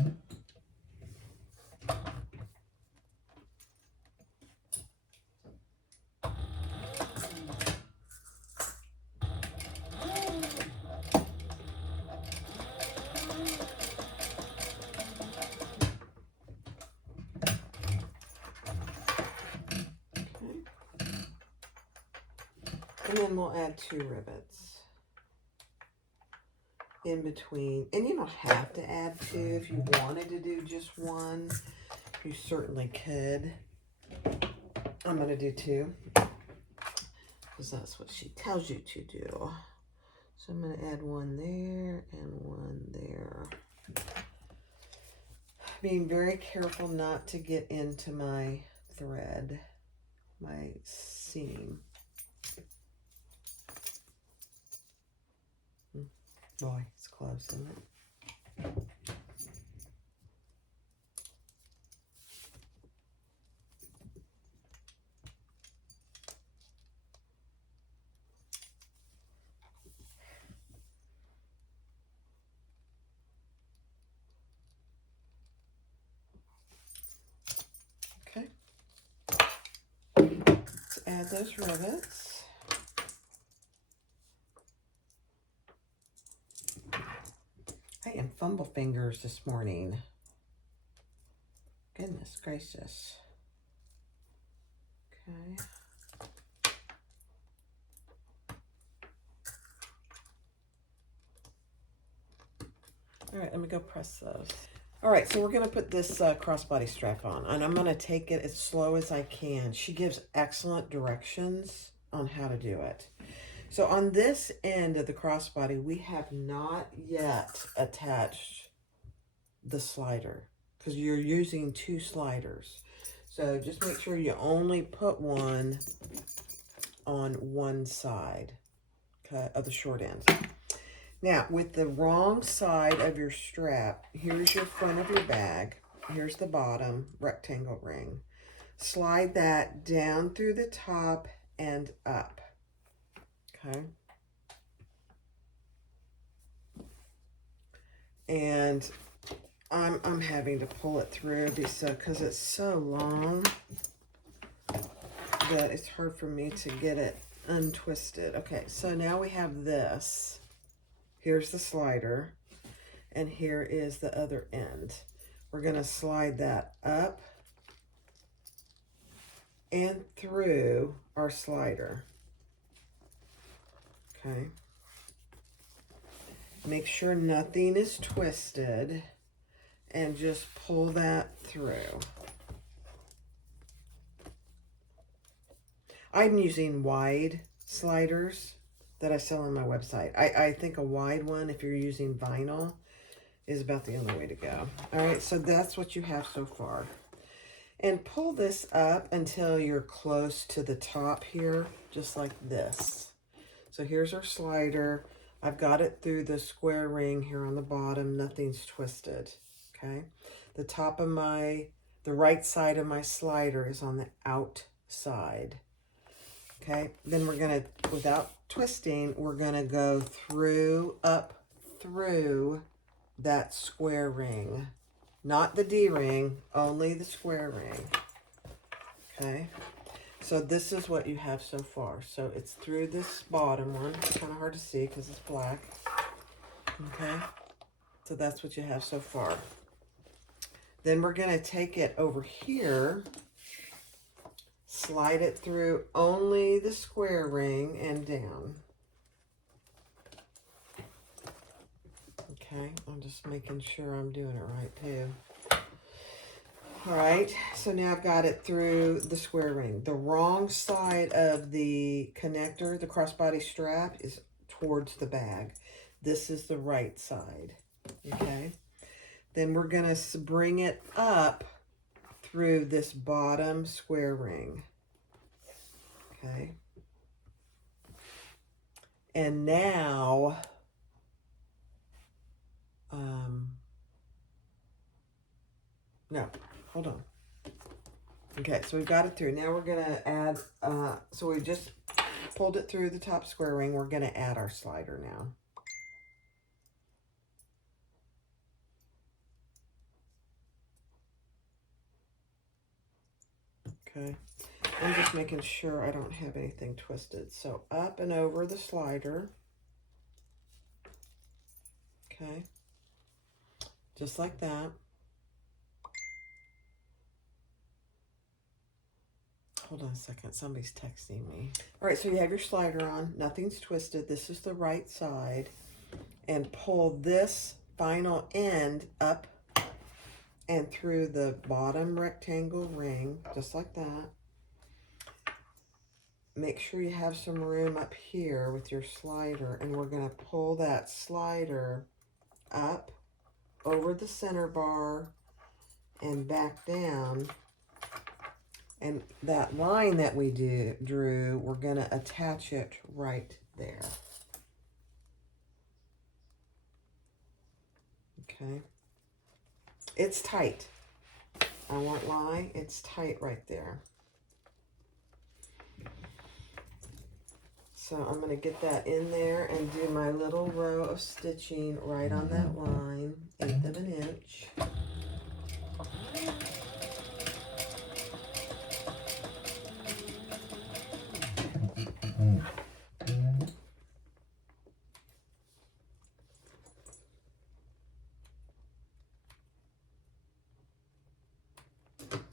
And then we'll add 2 rivets in between. And you don't have to add 2 if you wanted to do just 1. You certainly could. I'm going to do 2 because that's what she tells you to do. So I'm going to add 1 there and 1 there. Being very careful not to get into my thread, my seam. Boy, it's close, isn't it? Okay. Let's add those rivets. I am fumble fingers this morning. Goodness gracious. Okay. All right, let me go press those. All right, so we're going to put this crossbody strap on, and I'm going to take it as slow as I can. She gives excellent directions on how to do it. So on this end of the crossbody, we have not yet attached the slider because you're using 2 sliders. So just make sure you only put one on one side, okay, of the short end. Now, with the wrong side of your strap, here's your front of your bag. Here's the bottom rectangle ring. Slide that down through the top and up. Okay. And I'm having to pull it through because it's so long that it's hard for me to get it untwisted. Okay, so now we have this. Here's the slider, and here is the other end. We're going to slide that up and through our slider. Okay. Make sure nothing is twisted and just pull that through. I'm using wide sliders that I sell on my website. I think a wide one, if you're using vinyl, is about the only way to go. All right, so that's what you have so far. And pull this up until you're close to the top here, just like this. So here's our slider. I've got it through the square ring here on the bottom. Nothing's twisted, okay? The top of the right side of my slider is on the outside, okay? Then we're gonna, without twisting, we're gonna go up through that square ring. Not the D ring, only the square ring, okay? So this is what you have so far. So it's through this bottom one. It's kind of hard to see because it's black, okay? So that's what you have so far. Then we're going to take it over here, slide it through only the square ring and down. Okay, I'm just making sure I'm doing it right too. All right, so now I've got it through the square ring. The wrong side of the connector, the crossbody strap, is towards the bag. This is the right side, okay? Then we're gonna bring it up through this bottom square ring, okay? And now, no, hold on. Okay, so we've got it through. Now we're gonna add, so we just pulled it through the top square ring. We're gonna add our slider now. Okay, I'm just making sure I don't have anything twisted. So up and over the slider. Okay, just like that. Hold on a second, somebody's texting me. All right, so you have your slider on, nothing's twisted. This is the right side. And pull this final end up and through the bottom rectangle ring, just like that. Make sure you have some room up here with your slider, and we're gonna pull that slider up over the center bar and back down. And that line that we drew, we're gonna attach it right there. Okay. It's tight. I won't lie, it's tight right there. So I'm going to get that in there and do my little row of stitching right on that line, 1/8 of an inch.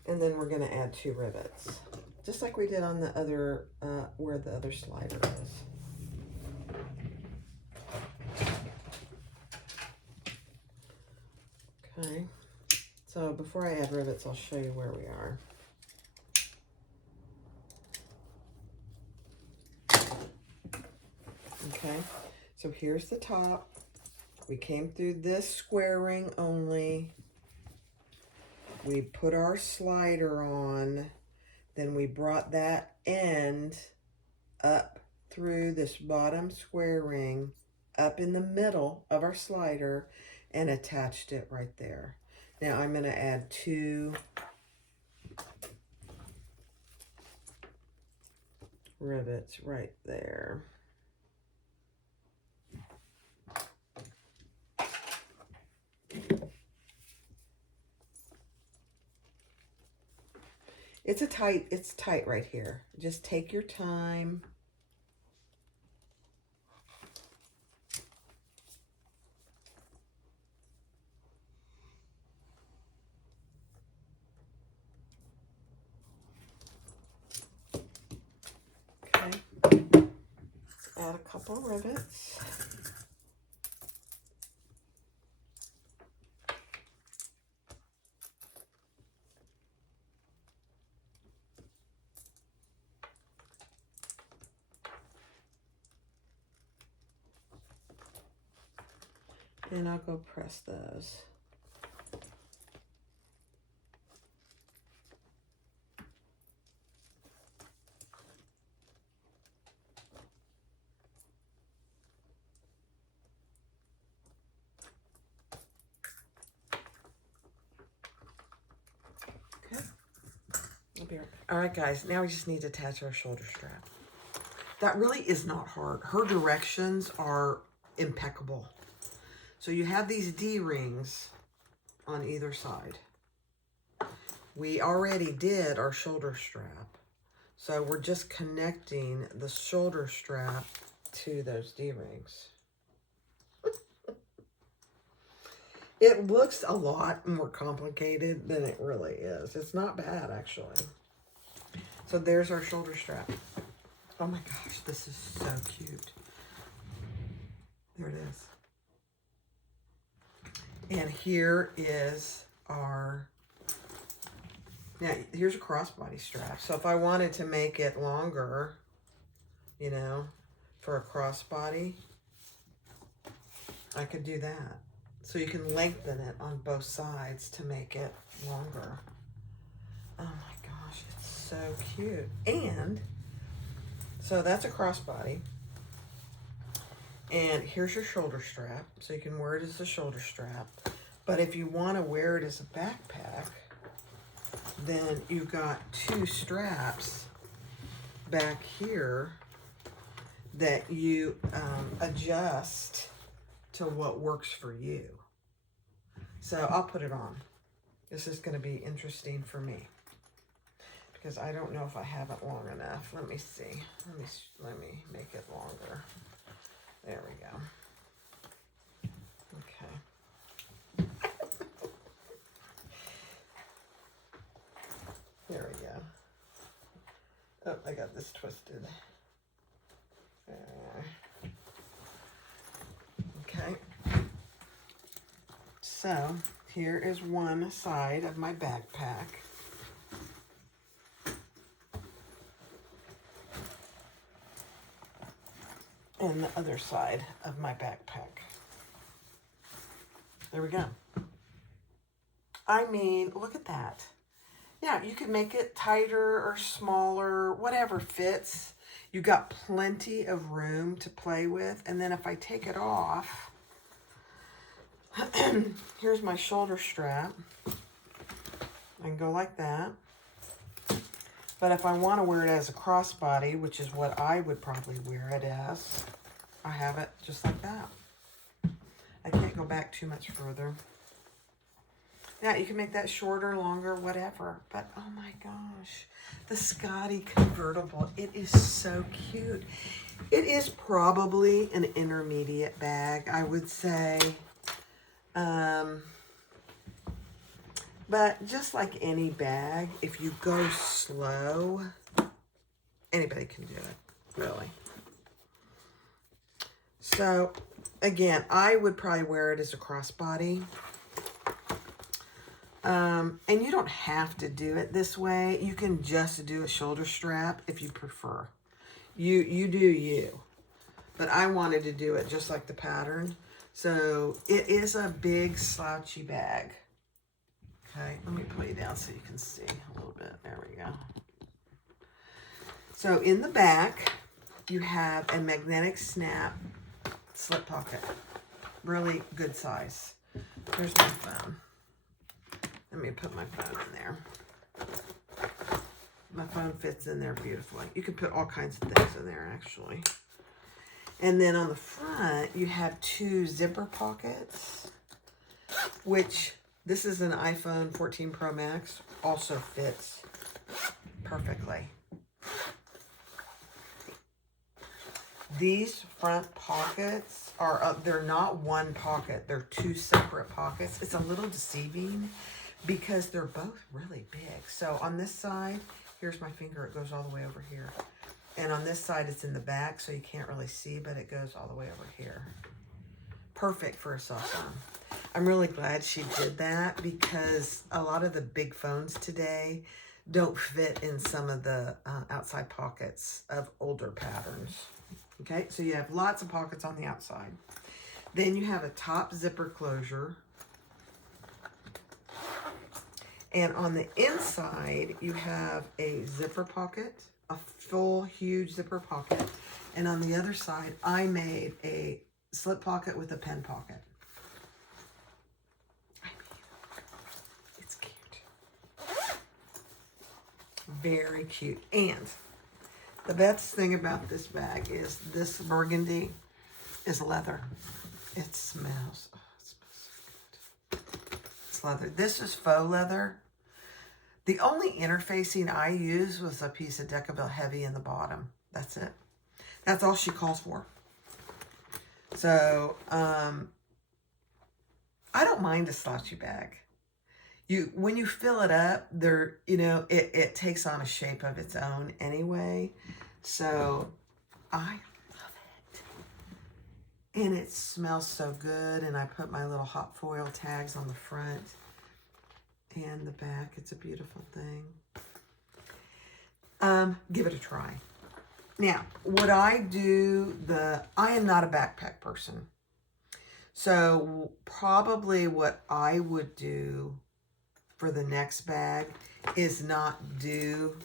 And then we're going to add 2 rivets, just like we did on the other, where the other slider is. Okay, so before I add rivets, I'll show you where we are. Okay, so here's the top. We came through this square ring only. We put our slider on, then we brought that end up through this bottom square ring, up in the middle of our slider, and attached it right there. Now I'm going to add 2 rivets right there. It's tight right here. Just take your time. Okay. Add a couple rivets. And I'll go press those. Okay. I'll be right back. All right, guys, now we just need to attach our shoulder strap. That really is not hard. Her directions are impeccable. So you have these D-rings on either side. We already did our shoulder strap. So we're just connecting the shoulder strap to those D-rings. It looks a lot more complicated than it really is. It's not bad, actually. So there's our shoulder strap. Oh my gosh, this is so cute. There it is. And here is our Now, here's a crossbody strap. So if I wanted to make it longer, you know, for a crossbody, I could do that. So you can lengthen it on both sides to make it longer. Oh my gosh, it's so cute. And so that's a crossbody. And here's your shoulder strap. So you can wear it as a shoulder strap. But if you want to wear it as a backpack, then you've got two straps back here that you adjust to what works for you. So I'll put it on. This is going to be interesting for me because I don't know if I have it long enough. Let me see. Let me make it longer. There we go. Okay. There we go. Oh, I got this twisted. Okay. So here is one side of my backpack. And the other side of my backpack. There we go. I mean, look at that. Yeah, you can make it tighter or smaller, whatever fits. You got plenty of room to play with. And then if I take it off, here's my shoulder strap. I can go like that. But if I want to wear it as a crossbody, which is what I would probably wear it as, I have it just like that. I can't go back too much further. Yeah, you can make that shorter, longer, whatever. But oh my gosh, the Scottie Convertible, it is so cute. It is probably an intermediate bag, I would say. But just like any bag, if you go slow, anybody can do it, really. So, again, I would probably wear it as a crossbody. And you don't have to do it this way. You can just do a shoulder strap if you prefer. You do you. But I wanted to do it just like the pattern. So, it is a big slouchy bag. Okay, let me put you down so you can see a little bit. There we go. So in the back, you have a magnetic snap slip pocket. Really good size. Here's my phone. Let me put my phone in there. My phone fits in there beautifully. You can put all kinds of things in there, actually. And then on the front, you have two zipper pockets, which... This is an iPhone 14 Pro Max, also fits perfectly. These front pockets are, they're not one pocket, they're two separate pockets. It's a little deceiving because they're both really big. So on this side, here's my finger, it goes all the way over here. And on this side, it's in the back, so you can't really see, but it goes all the way over here. Perfect for a cell phone. I'm really glad she did that because a lot of the big phones today don't fit in some of the outside pockets of older patterns. Okay, so you have lots of pockets on the outside. Then you have a top zipper closure. And on the inside, you have a zipper pocket, a full, huge zipper pocket. And on the other side, I made a slip pocket with a pen pocket. Very cute. And the best thing about this bag is this burgundy is leather. It smells, oh, it smells so good. It's leather. This is faux leather. The only interfacing I used was a piece of Decabelle Heavy in the bottom. That's it. That's all she calls for. So, I don't mind a slouchy bag. When you fill it up, it takes on a shape of its own anyway. So I love it. And it smells so good. And I put my little hot foil tags on the front. And the back, it's a beautiful thing. Give it a try. Now, would I do I am not a backpack person. So probably what I would do for the next bag is not do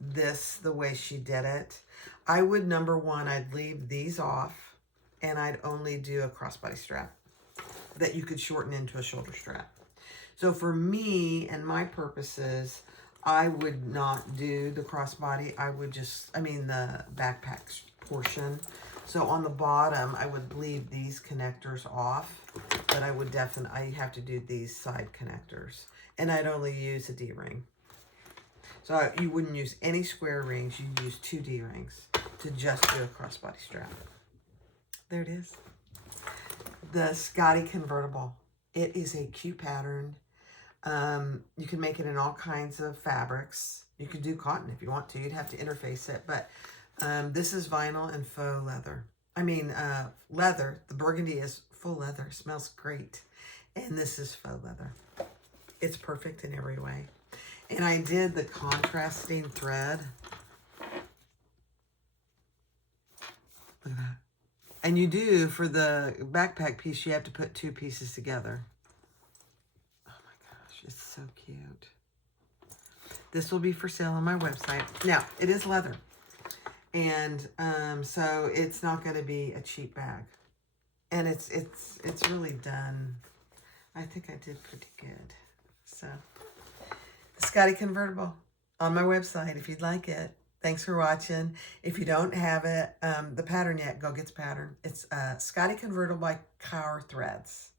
this the way she did it. I would, number one, I'd leave these off and I'd only do a crossbody strap that you could shorten into a shoulder strap. So for me and my purposes, I would not do the crossbody. I would just, the backpack portion. So on the bottom, I would leave these connectors off, but I would I have to do these side connectors. And I'd only use a D-ring. So you wouldn't use any square rings. You'd use 2 D-rings to just do a crossbody strap. There it is. The Scottie Convertible. It is a cute pattern. You can make it in all kinds of fabrics. You could do cotton if you want to. You'd have to interface it. But this is vinyl and faux leather. Leather. The burgundy is full leather. Smells great. And this is faux leather. It's perfect in every way. And I did the contrasting thread. Look at that. And you do, for the backpack piece, you have to put 2 pieces together. Oh my gosh, it's so cute. This will be for sale on my website. Now, it is leather. And so it's not going to be a cheap bag. And it's really done. I think I did pretty good. So, the Scottie Convertible on my website if you'd like it. Thanks for watching. If you don't have it, the pattern yet, go get the pattern. It's Scottie Convertible by Kaur Threads.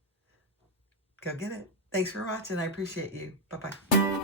Go get it. Thanks for watching. I appreciate you. Bye-bye.